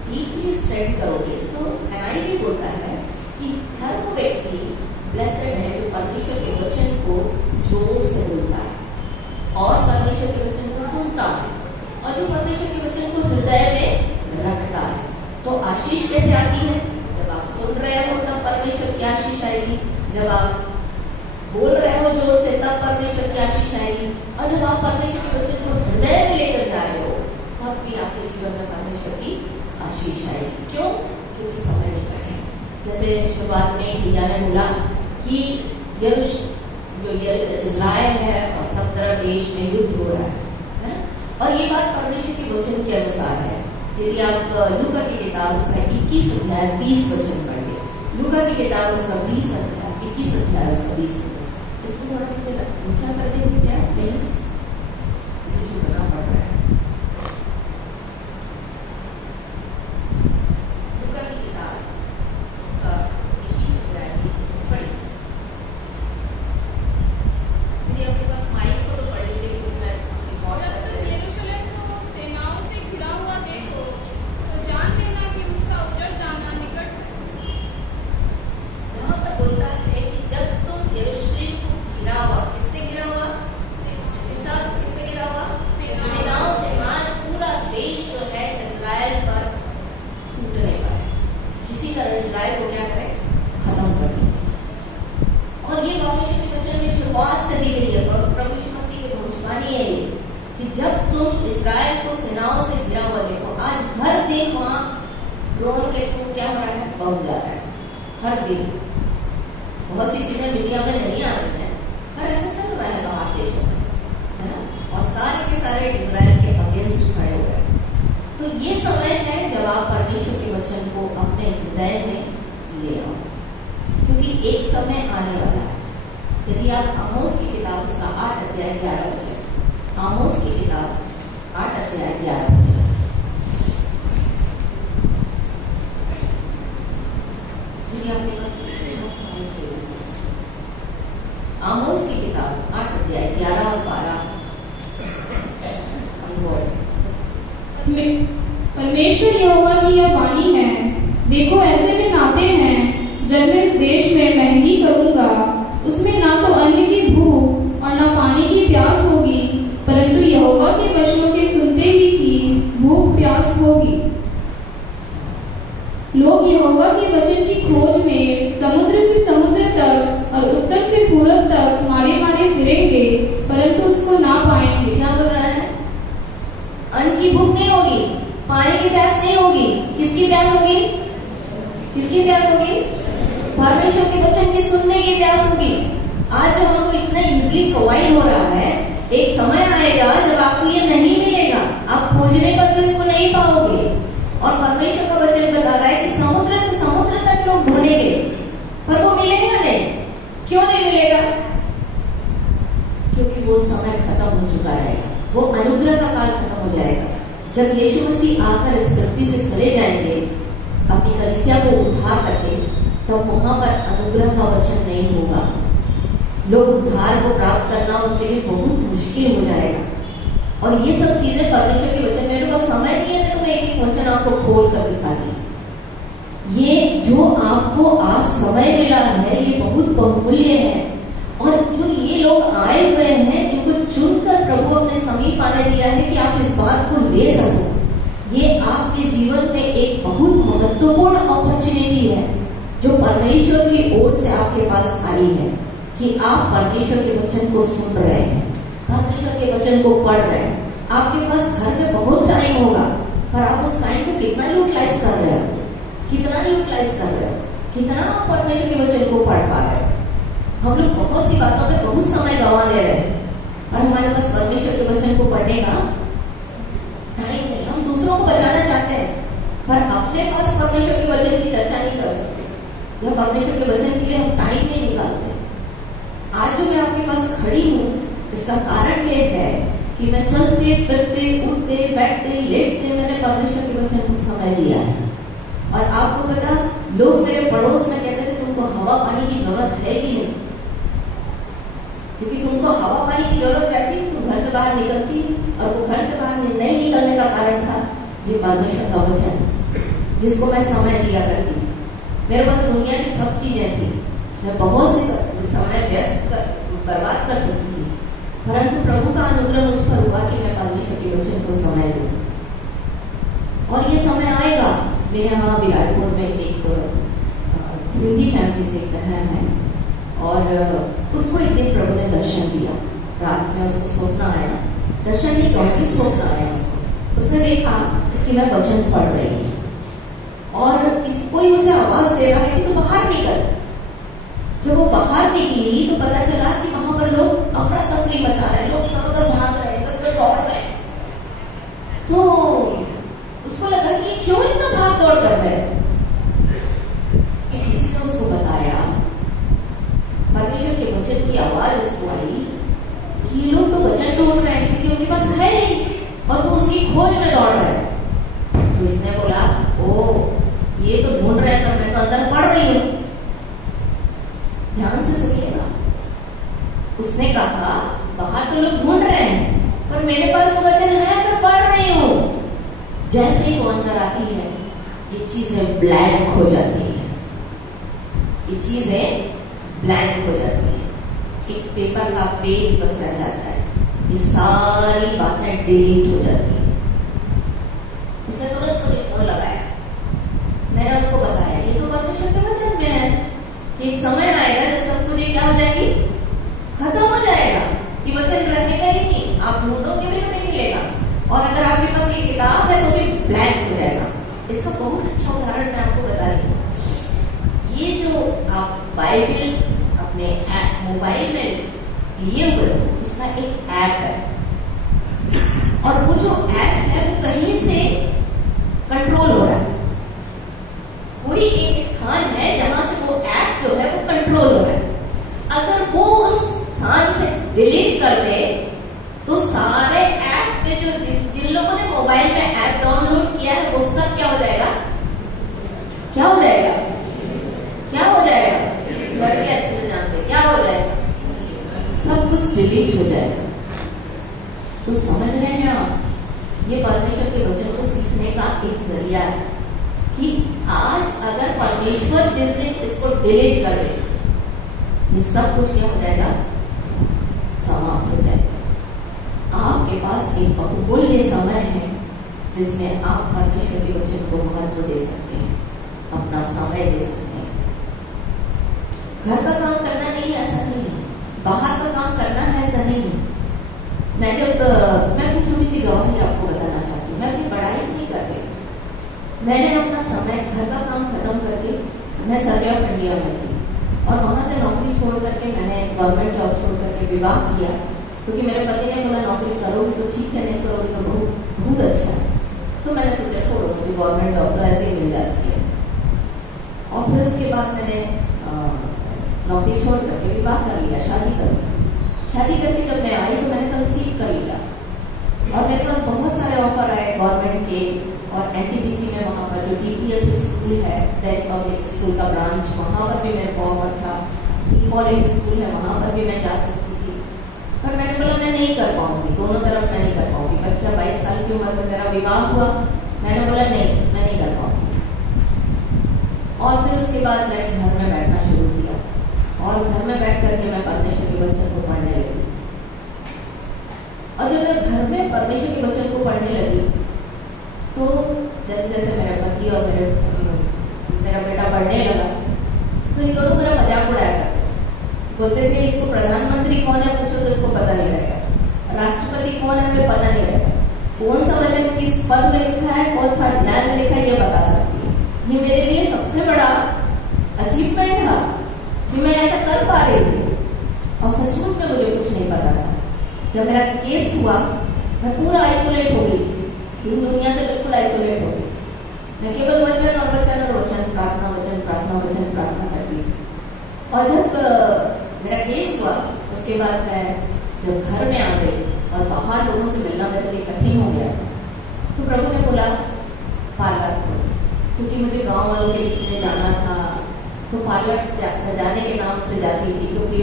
डीपली स्टडी करोगे तो NIV बोलता है कि हर वो व्यक्ति ब्लेसेड है जो परमेश्वर के वचन को जोर से बोलता है। जब आप बोल रहे हो जोर से तब परमेश्वर की आशीष आएगी, और जब आप परमेश्वर के वचन को हृदय में लेकर जा रहे हो तब भी आपके जीवन में परमेश्वर की आशीष आएगी। क्यों? क्योंकि समय निकट है। जैसे शुरुआत में भैया ने बोला कि इजराइल है और सब तरफ देश में युद्ध हो रहा है, और ये बात परमेश्वर के वचन के अनुसार है। यदि आप लूका की किताब उसका 21 अध्याय 20 वचन पढ़िए, लूका की किताब उसका 20 अध्याय 21 अध्याय उसका 20 वचन, इसको थोड़ा मुझे ऊंचा कर देंगे क्या प्लीज, मुझे सुनना पड़ रहा है। लूका की किताब उसका 21 अध्याय 20 वचन पढ़िए। यदि आपके पास माइक हो तो पढ़ लीजिए, क्योंकि मैं जब तुम यरूशलेम को सेनाओं से घिरा हुआ देखो तो जान लेना कि उसका उजड़ जाना निकट है। यहाँ पर बोलता है कि जब तुम यरूशलेम को घिरा हुआ, किससे घिरा हुआ? किससे घिरा हुआ? सेनाओं से। आज पूरा देश जो है इजराइल पर टूटने पर है, किसी तरह इजराइल को क्या करे? खत्म कर दे। और ये परमेश्वर के वचन में शुरुआत से दी गई है, प्रभु यीशु मसीह की भविष्यवाणी है ये, कि जब तुम इजराइल को सेनाओं से घिरा हुआ देखो। आज हर दिन वहां ड्रोन के थ्रू क्या हो रहा है? बम जा रहा है हर दिन। बहुत सी चीजें मीडिया में नहीं आ रही है, पर ऐसा चल रहा है बाहर देशों में, है ना? और सारे के सारे इजराइल के अगेंस्ट खड़े हुए हैं। तो ये समय है जब आप परमेश्वर के वचन को अपने हृदय में ले आओ, क्योंकि एक समय आने वाला है। यदि आप आमोस की किताब उसका 8 अध्याय 11 वचन, आमोस की किताब 8 अध्याय 11 वचन, यदि आपके पास आमोस की किताब 8 अध्याय 11 और 12। परमेश्वर यहोवा की यह वाणी है, देखो ऐसे दिन आते हैं जब मैं इस देश में महंगी करूंगा, उसमें ना तो अन्न की भूख और ना पानी की प्यास होगी, परंतु यहोवा के वचनों के सुनते ही की भूख प्यास होगी। लोग यहोवा के वचन की खोज में समुद्र से समुद्र तक और उत्तर से पूरब तक मारे मारे फिरेंगे, परंतु उसको ना पाएंगे। क्या बोल रहा है? अन्न की भूख नहीं होगी, पानी की प्यास नहीं होगी। किसकी प्यास होगी? किसकी प्यास होगी? परमेश्वर के वचन की सुनने की प्यास होगी। आज जो हमको इतना इजीली प्रोवाइड हो रहा है, एक समय आएगा जब आपको ये नहीं मिलेगा, आप खोजने पर भी इसको नहीं पाओगे। और परमेश्वर का वचन बता रहा है कि समुद्र से समुद्र तक लोग ढूंढेंगे, पर वो मिलेगा नहीं। क्यों नहीं मिलेगा? क्योंकि वो समय खत्म हो चुका रहेगा, वो अनुग्रह का काल खत्म हो जाएगा। जब यीशु मसीह आकर इस पृथ्वी से चले जाएंगे अपनी कलीसिया को उद्धार करके, तब वहां पर अनुग्रह का वचन नहीं होगा। लोग उद्धार को प्राप्त करना उनके लिए बहुत मुश्किल हो जाएगा। और ये सब चीजें परमेश्वर के वचन में, का समय नहीं है तो मैं एक वचन आपको खोल कर दिखा दी। ये जो आपको आज समय मिला है ये बहुत बहुमूल्य है, और जो ये लोग आए हुए हैं इनको चुनकर प्रभु अपने समीप आने दिया है कि आप इस बात को ले सको। ये आपके जीवन में एक बहुत महत्वपूर्ण अपॉर्चुनिटी है जो परमेश्वर की ओर से आपके पास आई है, कि आप परमेश्वर के वचन को सुन रहे हैं, परमेश्वर के वचन को पढ़ रहे हैं। आपके पास घर में बहुत टाइम होगा, पर आप उस टाइम को कितना यूटिलाइज कर रहे हो? कितना यूटिलाइज कर रहे हो? कितना आप परमेश्वर के वचन को पढ़ पा रहे हो? हम लोग बहुत सी बातों में बहुत समय गंवा दे रहे हैं, और हमारे पास परमेश्वर के वचन को पढ़ने का टाइम नहीं। हम दूसरों को बचाना चाहते हैं, पर अपने पास परमेश्वर के वचन की चर्चा नहीं कर सकते, या परमेश्वर के वचन के लिए हम टाइम नहीं निकालते। आज जो मैं आपके पास खड़ी हूँ, इसका कारण ये है कि मैं चलते फिरते उठते बैठते लेटते मैंने परमेश्वर के वचन को समय दिया है। और आपको पता, लोग मेरे पड़ोस में कहते थे तुमको हवा पानी की जरूरत है कि नहीं, क्योंकि तुमको हवा पानी की जरूरत रहती, तुम घर से बाहर निकलती, और वो घर से बाहर नहीं निकलने का कारण था ये परमेश्वर का वचन, जिसको मैं समय दिया करती थी। मेरे पास दुनिया की सब चीजें थी, मैं बहुत सी समय व्यस्त बर्बाद कर सकती थी, परंतु प्रभु का अनुग्रह मुझ पर हुआ कि मैं परमेश्वर के वचन को समय दूं। और ये समय आएगा। मेरे यहाँ विराटपुर में एक सिंधी फैमिली से एक बहन है, और उसको एक दिन प्रभु ने दर्शन दिया, रात में उसको स्वप्न आया, दर्शन नहीं कहूँगी, स्वप्न आया उसको। उसने देखा कि मैं वचन पढ़ रही हूँ और कोई उसे आवाज दे रहा है कि तू बाहर निकल। जब वो बाहर निकली तो पता चला कि वहां पर लोग अफरा तफरी मचा रहे हैं, लोग इधर उधर भाग रहे हैं, इधर उधर दौड़ रहे हैं। तो उसको लगा कि क्यों इतना भाग दौड़ कर रहे हैं। तो किसी ने उसको बताया, परमेश्वर के वचन की आवाज उसको आई कि ये लोग तो वचन ढूंढ रहे हैं क्योंकि उनके पास है नहीं और वो उसकी खोज में दौड़ रहे हैं। तो इसने बोला, ओ ये तो ढूंढ रहे हैं पर मैं तो अंदर पढ़ रही हूँ। ध्यान से सुनिएगा, उसने कहा बाहर तो लोग ढूंढ रहे हैं पर मेरे पास तो वचन है, मैं पढ़ रही हूँ। जैसे ही वो अंदर आती है ये चीजें ब्लैंक हो जाती है, ये चीजें ब्लैंक हो जाती है, एक पेपर का पेज बस रह जाता है, ये सारी बातें डिलीट हो जाती है। उसने तुरंत मुझे फोन लगाया, मैंने उसको बताया ये तो परमेश्वर के वचन में है कि एक समय आएगा जब सब कुछ क्या हो जाएगी, खत्म हो जाएगा, ये वचन रहेगा ही नहीं, आप ढूंढोगे भी तो नहीं मिलेगा, और अगर आपके पास ये किताब है तो भी ब्लैंक हो जाएगा। इसका बहुत अच्छा उदाहरण मैं आपको बता रही हूँ। ये जो आप बाइबल अपने मोबाइल में लिए हुए हो, इसका एक ऐप है और वो जो ऐप है वो कहीं से कंट्रोल हो रहा है। कोई एक स्थान है जहां से वो ऐप जो है वो कंट्रोल हो रहा है। अगर वो उस स्थान से डिलीट कर दे तो सारे ऐप पे जो जिन लोगों ने मोबाइल में ऐप डाउनलोड किया है वो सब क्या हो जाएगा, क्या हो जाएगा, क्या हो जाएगा, लड़के अच्छे से जानते क्या हो जाएगा, सब कुछ डिलीट हो जाएगा। तो समझ रहे हैं आप, ये परमेश्वर के वचन को सीखने का एक जरिया है कि आज अगर परमेश्वर जिस दिन इसको डिलीट कर दे ये सब कुछ क्या हो जाएगा, समाप्त हो जाएगा। आपके पास एक बहुमूल्य समय है जिसमें आप परमेश्वर के वचन को महत्व दे सकते हैं, अपना समय दे सकते हैं। घर का काम करना नहीं है ऐसा नहीं है, बाहर का काम करना है ऐसा नहीं है। मैं अपनी छोटी सी गवाही आपको बताना चाहती हूँ। मैं अपनी पढ़ाई नहीं कर रही, मैंने अपना समय घर का काम खत्म करके मैं सर्वे ऑफ इंडिया में थी और वहां से नौकरी छोड़ करके मैंने गवर्नमेंट जॉब छोड़ करके विवाह किया, क्योंकि मेरे पति ने बोला नौकरी करोगे तो ठीक है, नहीं करोगे तो बहुत अच्छा है। तो मैंने सोचा छोड़ो, मुझे गवर्नमेंट जॉब तो ऐसे ही मिल जाती है। और फिर उसके बाद मैंने नौकरी छोड़ करके विवाह कर लिया, शादी कर ली। शादी करके जब मैं आई तो मैंने कंसीव कर लिया और मेरे पास बहुत सारे ऑफर आए गवर्नमेंट के, और एनटीपीसी में वहाँ पर जो डीपीएस स्कूल है, दैट पब्लिक स्कूल का ब्रांच, वहाँ पर भी मेरे को ऑफर था। कॉलेज स्कूल है वहाँ पर भी मैं जा सकती थी, पर मैंने बोला मैं नहीं कर पाऊंगी, दोनों तरफ मैं नहीं कर पाऊंगी। बच्चा 22 साल की उम्र में मेरा विवाह हुआ, मैंने बोला नहीं मैं नहीं कर पाऊंगी। और फिर उसके बाद मैंने घर में बैठना शुरू किया और घर में बैठ करके मैं परमेश्वर के वचन को पढ़ने लगी। और जब मैं घर में परमेश्वर के वचन को पढ़ने लगी तो जैसे जैसे मेरे पति और मेरा बेटा बढ़ने लगा तो इन दोनों मेरा मजाक उड़ाया करते थे। बोलते थे इसको प्रधानमंत्री कौन है पूछो तो इसको पता नहीं रहेगा, राष्ट्रपति कौन है मुझे पता नहीं रहेगा, कौन सा वचन किस पद में लिखा है, कौन सा अध्याय में लिखा है ये बता सकती है। ये मेरे लिए सबसे बड़ा अचीवमेंट था कि मैं ऐसा कर पा रही थी और सचमुच में मुझे कुछ नहीं पता था। जब मेरा केस हुआ मैं पूरा आइसोलेट हो गई थी, दुनिया से बिल्कुल आइसोलेट हो गई थी। मैं केवल वचन और वचन और वचन, प्रार्थना वचन प्रार्थना वचन प्रार्थना करती थी। और जब मेरा केस हुआ उसके बाद मैं जब घर में आ गई और बाहर लोगों से मिलना मेरे लिए कठिन हो गया तो प्रभु ने बोला पार्लर खोलो, क्योंकि मुझे गांव वालों के बीच में जाना था तो पार्लर सजाने के नाम से जाती थी, क्योंकि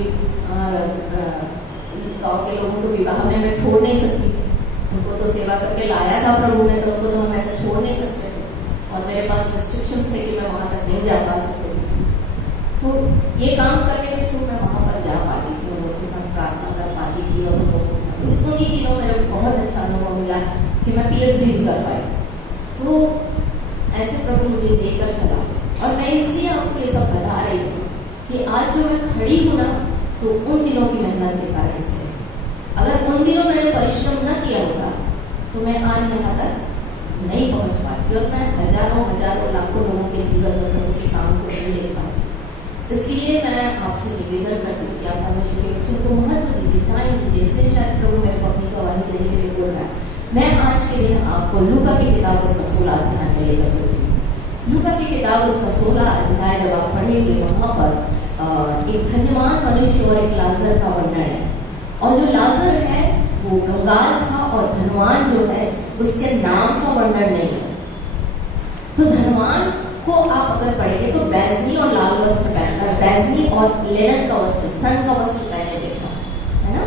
गांव के लोगों को विवाह में मैं छोड़ नहीं सकती थी। उनको तो सेवा करके लाया था प्रभु ने, तो उनको तो हम ऐसे छोड़ नहीं सकते थे और मेरे पास रिस्ट्रिक्शंस थे कि मैं वहां तक नहीं जा पा सकती थी। तो ये काम करने के थ्रू मैं वहां पर जा पाती थी, उन लोगों के साथ प्रार्थना कर पाती थी और उन लोगों के साथ उन्हीं दिनों मेरे को बहुत अच्छा अनुभव मिला कि मैं PhD भी कर पाई। तो ऐसे प्रभु मुझे लेकर चला और मैं इसलिए आपको ये सब बता रही हूँ कि आज जो मैं खड़ी हूं ना, तो उन दिनों की मेहनत के कारण से है। अगर उन दिनों मैंने परिश्रम न किया होता तो मैं आज यहाँ तक नहीं पहुंच पाती और मैं हजारों लाखों लोगों के जीवन में लोगों के काम को नहीं ले पाती। इसलिए मैं आपसे निवेदन करती हूँ कि आप परमेश्वर के वचन को महत्व दीजिए, टाइम दीजिए। इसलिए शायद प्रभु मेरे को अपनी गवाही देने के लिए बोल रहा है। मैं आज के दिन आपको लूका की किताब उसका 16 अध्याय में लेकर चलती हूँ। लूका की किताब उसका 16 अध्याय जब आप पढ़ेंगे, वहां पर एक धन्यवान मनुष्य और एक लाजर का वर्णन है। और जो लाजर है वो कंगाल था और धनवान जो है उसके नाम का वर्णन नहीं है। तो धनवान को आप अगर पढ़ेंगे तो बैजनी और लाल वस्त्र पहनता, बैजनी और लेनन का वस्त्र, सन का वस्त्र पहने देखा है ना।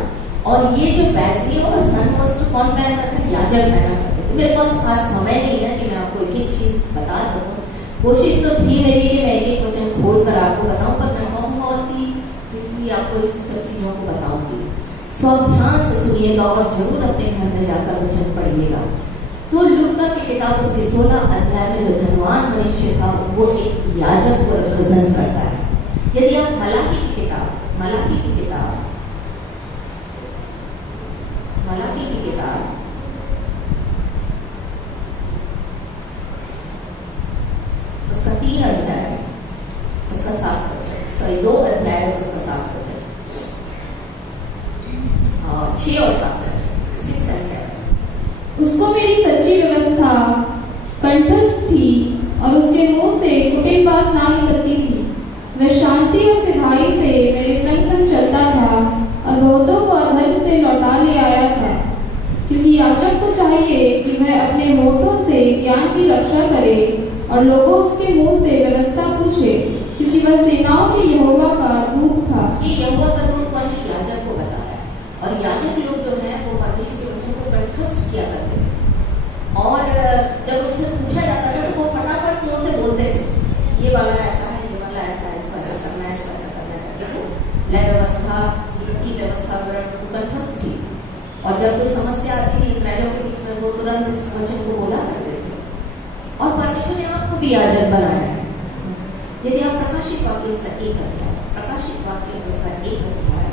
और ये जो बैजनी और सन वस्त्र कौन पहनता था? याजक पहना करते थे। मेरे पास आज समय नहीं है कि मैं आपको एक एक चीज बता सकूं। कोशिश तो थी मेरी कि मैं एक एक वचन खोल कर आपको बताऊं, पर मैं बहुत ही आपको इस सब चीजों को बताऊंगी। सो ध्यान से सुनिएगा और जरूर अपने घर में जाकर वचन पढ़िएगा। तो लूका की किताब उसके 16 अध्याय में जो धनवान मनुष्य था वो एक याजक को रिप्रेजेंट करता है। यदि आप मलाकी की किताब उसका 3 अध्याय उसका 7 वचन, सॉरी 2 अध्याय उसका 7 वचन, 6 और 7 वचन, 6 and 7। उसको मेरी सच्ची व्यवस्था कंठस्थ थी और उसके मुंह से कुटिल बात ना निकलती थी। वह शांति और सिधाई से मेरे संग संग चलता था और बहुतों को अधर्म से लौटा ले आया था। क्योंकि याजक को चाहिए कि वह अपने होठों से ज्ञान की रक्षा करे और लोगों उसके मुंह से व्यवस्था पूछे, क्योंकि वह सेनाओं के यहोवा का दूत था। ये यहोवा का दूत कौन है? याजक को बता रहा है। और याजक लोग जो है वो परमेश्वर के वचन को कंठस्थ किया करते थे। और जब उनसे पूछा जाता था तो वो फटाफट मुंह से बोलते थे, ये वाला ऐसा है, ये वाला ऐसा है, इसको ऐसा करना है, इसको ऐसा करना है। देखो लय व्यवस्था, नीति व्यवस्था कंठस्थ थी। और जब कोई समस्या आती थी इसराइलियों के बीच में, वो तुरंत इस वचन को बोला करते थे। और परमेश्वर ने आपको भी याजक बनाया है। यदि आप प्रकाशित वाक्य उसका 1 अध्याय, प्रकाशित वाक्य उसका 1 अध्याय,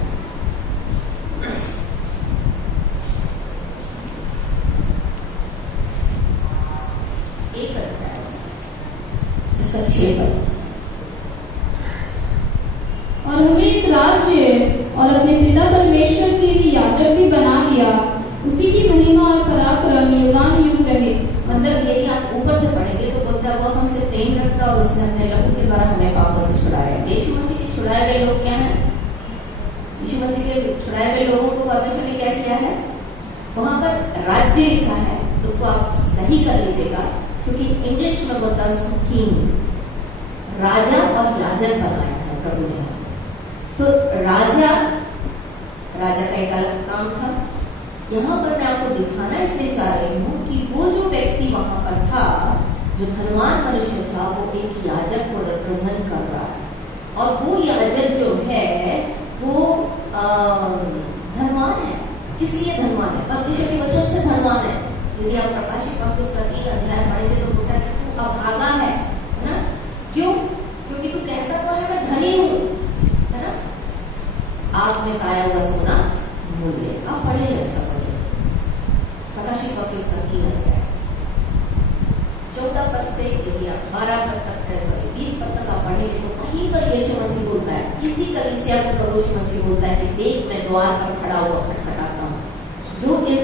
इसका 6 पद। और हमें एक राज्य और अपने पिता परमेश्वर के लिए याजक भी बना दिया, उसी की महिमा और पराक्रम युगान युग रहे। मतलब यदि आप ऊपर से पढ़ेंगे तो बोलता है वो हमसे प्रेम रखता और उसने अपने लहू के द्वारा हमें पापों से छुड़ाया। यीशु मसीह के छुड़ाए गए लोग क्या हैं? यीशु मसीह के छुड़ाए गए लोगों को परमेश्वर ने क्या किया है? वहां पर राज्य लिखा है, उसको आप सही कर लीजिएगा, क्योंकि इंग्लिश में बोलता है उसको किंग, राजा और याजक बनाया है प्रभु ने। तो राजा का एक अलग काम था। यहाँ पर मैं आपको दिखाना इसलिए चाह रही हूँ कि वो जो व्यक्ति वहां पर था, जो धनवान मनुष्य था, वो एक याजक को रिप्रेजेंट कर रहा है। और वो याजक जो है वो धनवान है। किस लिए धनवान है? परमेश्वर के वचन से धनवान है। यदि आप प्रकाशित वाक्य उसका 3 अध्याय पढ़ेंगे तो बोलता है तू अभागा है ना। क्यों? क्योंकि तू कहता तो है मैं धनी हूँ, है ना। आग में खाया हुआ सोना मूल्य। आप पढ़े अच्छा वचन, प्रकाशित वाक्य उसका 3 अध्याय 14 पद से यदि आप 12 पद तक, 20 पद तक आप पढ़ेंगे तो कहीं पर यीशु मसीह बोलता है, इसी कलीसिया को प्रभु यीशु मसीह बोलता है कि देख मैं द्वार पर खड़ा हुआ खटखटाता हूँ, जो इस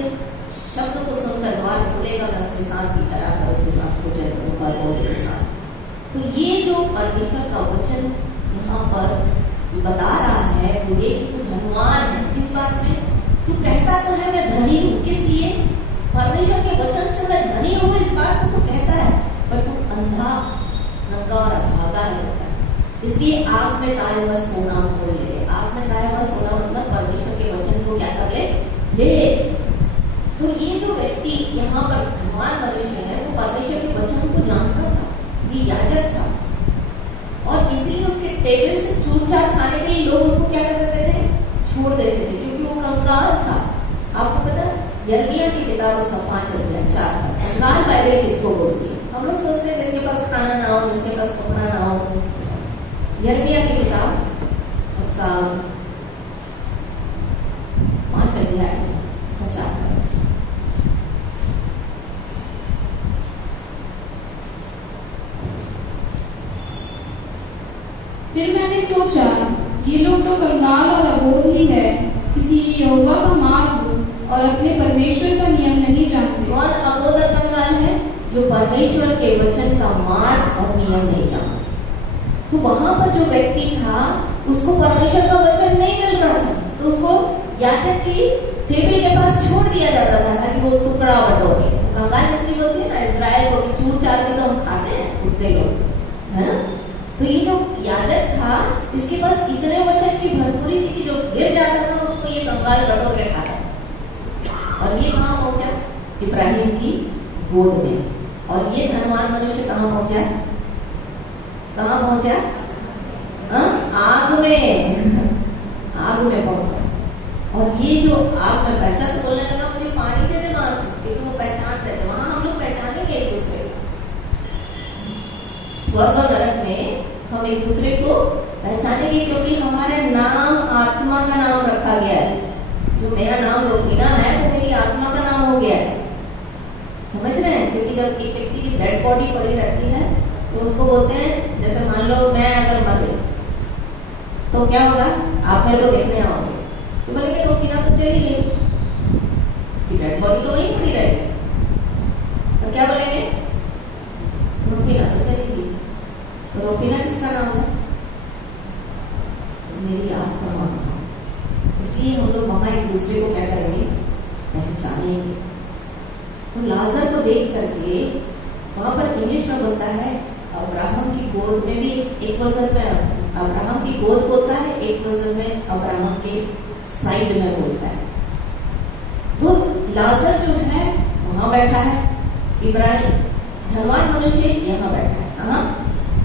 शब्द को सुनकर द्वार खुलेगा मैं उसके साथ भी तरह कर उसके साथ पूजन करूंगा लोगों के साथ। तो ये जो परमेश्वर का वचन यहाँ पर बता रहा है वो ये कि तू धनवान है। किस बात में? तू कहता तो है मैं धनी हूँ, किस लिए? परमेश्वर के वचन से मैं धनी हूँ, इस बात को तू कहता है, पर तू अंधा, नंगा और अभागा रहता है। इसलिए आग में ताया हुआ सोना बोल ले। आग में ताया हुआ सोना मतलब परमेश्वर के वचन को क्या कर ले। तो ये जो व्यक्ति यहाँ पर धनवान मनुष्य है वो परमेश्वर के वचन को जानता था, ये याजक था। और इसलिए उसके टेबल से चूर-चार खाने के लिए लोग उसको क्या कर देते थे? छोड़ देते थे, क्योंकि वो कंगाल था। आपको पता है यिर्मयाह की किताब उसका 5 अध्याय 4 है। कंगाल बाइबल किसको बोलती है? हम लोग सोचते हैं जिसके पास खाना ना हो, जिसके पास कपड़ा ना हो। यिर्मयाह की किताब उसका 5 अध्याय उसका 4 पद। फिर मैंने सोचा, ये लोग तो कंगाल और अबोध ही है, क्योंकि ये यहोवा का मार्ग और अपने परमेश्वर का नियम नहीं जानते। कौन अबोध और कंगाल है? जो परमेश्वर के वचन का मार्ग और नियम नहीं जानते। तो वहां पर जो व्यक्ति था उसको परमेश्वर का वचन नहीं मिल रहा था, तो उसको याजक की टेबल के पास छोड़ दिया जाता था ताकि वो टुकड़ा बटोरे। कंगाल इसलिए बोलते हैं ना, इजराइल को चूर चार भी तो हम खाते हैं कुत्ते लोग, है ना। तो ये जो याजक था इसके पास इतने वचन की भरपूरी थी कि जो गिर जाता था उसको ये कंगाल बटोर के खाता था। और ये कहाँ पहुंचा? इब्राहिम की गोद में। और ये धनवान मनुष्य कहाँ पहुंचा? कहाँ पहुंचा? आग में आग में पहुंचा। और ये जो आग में पहुंचा तो बोलने लगा मुझे पानी दे दे वहां से, क्योंकि वो पहचान रहे थे। वहां हम लोग पहचानेंगे एक दूसरे को। स्वर्ग और नरक में हम एक दूसरे को पहचानेंगे, क्योंकि हमारे नाम आत्मा का नाम रखा गया है। जो मेरा नाम रोफीना है वो मेरी आत्मा का नाम हो गया है। समझ रहे हैं? क्योंकि जब एक व्यक्ति की डेड बॉडी पड़ी रहती है तो उसको बोलते हैं, जैसे मान लो मैं अगर मर गई तो क्या होगा? आप मेरे को देखने आओगे तो बोलेंगे रोफीना तो चली गई, उसकी डेड बॉडी तो वहीं पड़ी रहेगी। तो क्या बोलेंगे? रोफीना तो चली गई। तो रोफीना किसका नाम है? मेरी आत्मा का नाम। इसलिए हम लोग वहां एक दूसरे को क्या करेंगे? पहचानेंगे। तो लाजर को देख करके वहां पर इंग्लिश में बोलता है, अब्राहम की गोद में भी एक वर्जन में अब्राहम की गोद बोलता है, एक वर्जन में अब्राहम के साइड में बोलता है। तो लाजर जो है वहां बैठा है, इब्राहिम धनवान मनुष्य यहाँ बैठा है, कहाँ?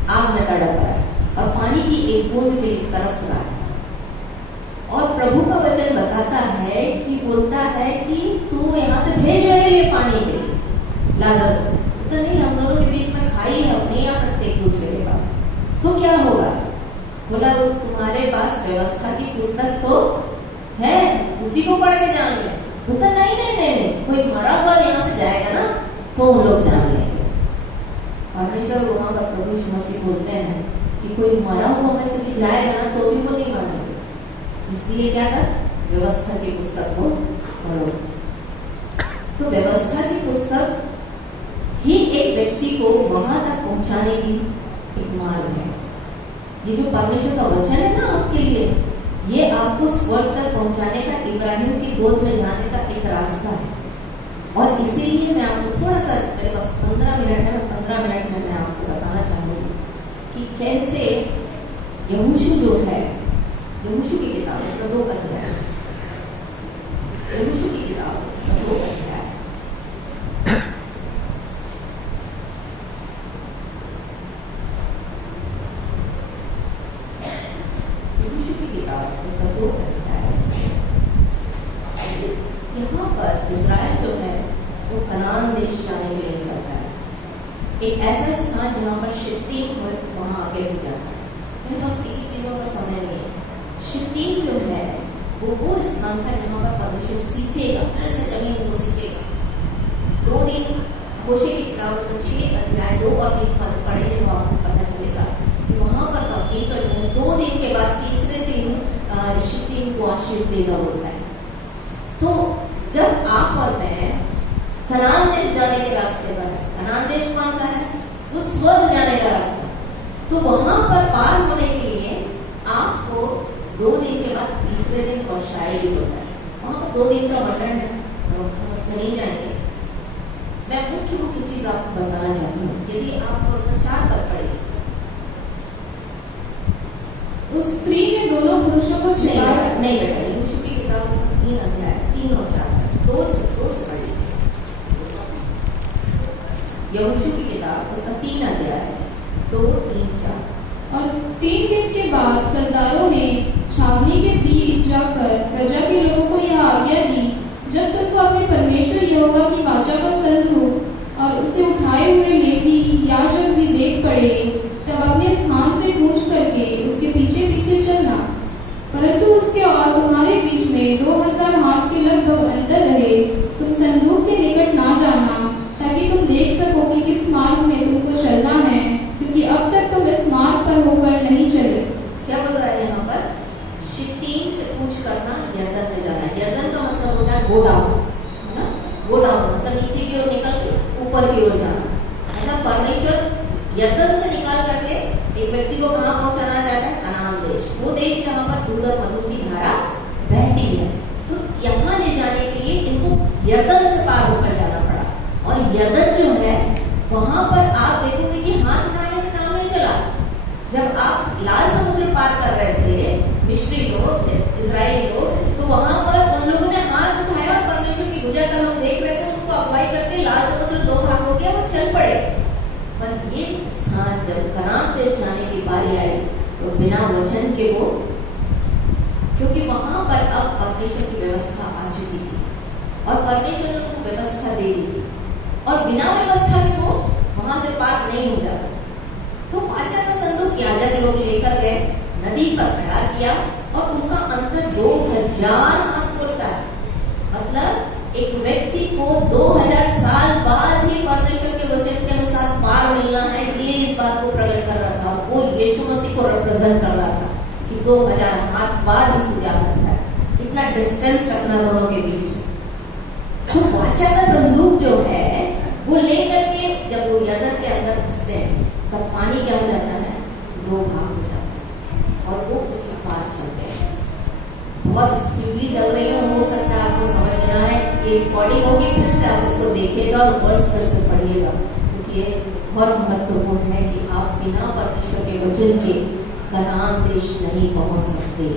आग में तड़प रहा है और पानी की एक बूंद के लिए तरस रहा है। और प्रभु का वचन बताता है कि बोलता है कि तू यहाँ से भेज मेरे लिए पानी के लिए लाजर को। तो नहीं, हम दोनों के बीच में खाई है, हम नहीं आ सकते एक दूसरे के पास। तो क्या होगा? बोला तुम्हारे पास व्यवस्था की पुस्तक तो है, उसी को पढ़ के जान ले। बोलता नहीं नहीं नहीं नहीं, कोई मरा हुआ यहाँ से जाएगा ना तो हम लोग जान लेंगे। परमेश्वर वहां पर प्रभु यीशु मसीह बोलते हैं कि कोई मरा हुआ में से भी जाएगा ना तो भी वो नहीं मानेंगे। इसलिए क्या कर? व्यवस्था की पुस्तक को पढ़ो। तो व्यवस्था की पुस्तक ही एक व्यक्ति को वहां तक पहुंचाने की एक मार्ग है। ये जो परमेश्वर का वचन है ना आपके लिए, ये आपको स्वर्ग तक पहुंचाने का, इब्राहिम की गोद में जाने का एक रास्ता है। और इसीलिए मैं आपको थोड़ा सा, मेरे पास 15 मिनट है, 15 मिनट में मैं आपको बताना चाहूंगी कि कैसे यहोशू जो है, यहोशू की किताब इसका 2 अध्याय, यहोशू की किताब इसका 2 अध्याय, यहोशू की किताब इसका 2 अध्याय। यहाँ पर इस्राएल जो है वो कनान देश जाने के लिए निकलता है। एक ऐसा स्थान जहाँ पर शित्तीम हो, वहां आगे भी जाता है। मेरे पास एक चीजों का समय नहीं है। शित्तीम जो है वो स्थान था जहाँ पर परमेश्वर सींचेगा, फिर से जमीन को सींचेगा। 2 दिन होशे की किताब उसका 6 अध्याय 2 और 3 पद पढ़ेंगे तो आपको पता चलेगा कि वहां पर परमेश्वर जो है 2 दिन के बाद तीसरे दिन शित्तीम को आशीष देगा बोलता है। तो जब आप और मैं कनान देश जाने के रास्ते पर है, कनान देश कौन सा है? वो स्वर्ग जाने का रास्ता। तो वहां पर पार होने के लिए आपको 2 दिन के बाद तीसरे दिन और शायद भी होता है। वहां पर 2 दिन का वर्णन है, हम उसमें नहीं जाएंगे। मैं मुख्य चीज आपको बताना चाहती हूँ। यदि आप उसका 4 पद पढ़िए, उस स्त्री ने दोनों पुरुषों को छिपा नहीं बेटा, यहोशू की किताब उसका 3 अध्याय 3 और 4 2 से पढ़िए। यहोशू की किताब उसका 3 अध्याय 2, 3, 4। और 3 दिन के बाद सरदारों ने छावनी के बीच जाकर प्रजा के लोगों को यह आज्ञा दी, जब तुमको अपने परमेश्वर यहोवा की वाचा का संदूक और उसे उठाए हुए लेवी याजक भी देख पड़े, तब अपने स्थान से कूच करके उसके पीछे पीछे चलना। परंतु उसके और तुम्हारे बीच में 2000 हाथ के लगभग अंतर रहे। तुम संदूक के निकट ना जाना, ताकि तुम देख सको कि किस मार्ग में तुमको चलना है, क्योंकि अब तक तुम इस मार्ग पर होकर नहीं चले। क्या बोल रहा है यहाँ पर? शित्तीम से कूच करना, यरदन में जाना। यरदन का मतलब होता है गो डाउन, है ना? गो डाउन मतलब नीचे की ओर निकल के ऊपर की ओर जाना। ऐसा परमेश्वर यरदन से निकाल करके एक व्यक्ति को कहाँ पहुंचाना चाहता है? कनान देश, वो देश जहाँ पर दूध और मधु की धारा बहती है। तो यहाँ ले जाने के लिए इनको यरदन से पार होकर जाना पड़ा। और यरदन जो है वहां पर आप देखोगे कि हाथ उठाने से काम नहीं चला। जब आप लाल समुद्र पार कर रहे थे, मिस्री लोग, इजरायली लोग, तो वहां पर उन लोगों ने हाथ उठाया और परमेश्वर की भुजा का हम देख रहे थे, उनको अगुवाई करके लाल समुद्र 2 भाग हो गया, वो चल पड़े। पर ये स्थान जब कनान देश जाने की बारी आई तो बिना वचन के वो, क्योंकि वहां पर अब परमेश्वर की व्यवस्था आ चुकी थी और परमेश्वर ने उनको व्यवस्था दे दी थी, और बिना व्यवस्था के वो वहां से पार नहीं हो जा सकते। तो वाचा का संदूक याजक लोग लेकर गए, नदी पर खड़ा किया, और उनका अंतर 2000 हाथ बोलता है। मतलब एक व्यक्ति को 2000 साल बाद ही परमेश्वर के वचन के अनुसार पार मिलना है, ये इस बात को प्रकट कर रहा था। वो यीशु मसीह को रिप्रेजेंट कर रहा था कि 2000 हाथ बाद ही तू जा सकता है। इतना डिस्टेंस रखना दोनों के बीच में। तो वाचा का संदूक जो है वो लेकर के जब वो यरदन के अंदर घुसते हैं, तब पानी क्या हो जाता है? 2 भाग हो जाता है और वो उसके पार चलते हैं। बहुत स्पीडली चल रही है, हो सकता है आपको समझ में ना आए, ये रिकॉर्डिंग होगी, फिर से आप इसको देखिएगा और वर्ष फिर से पढ़िएगा, क्योंकि ये बहुत महत्वपूर्ण है कि आप बिना परमेश्वर के वचन के कनान देश नहीं पहुंच सकते।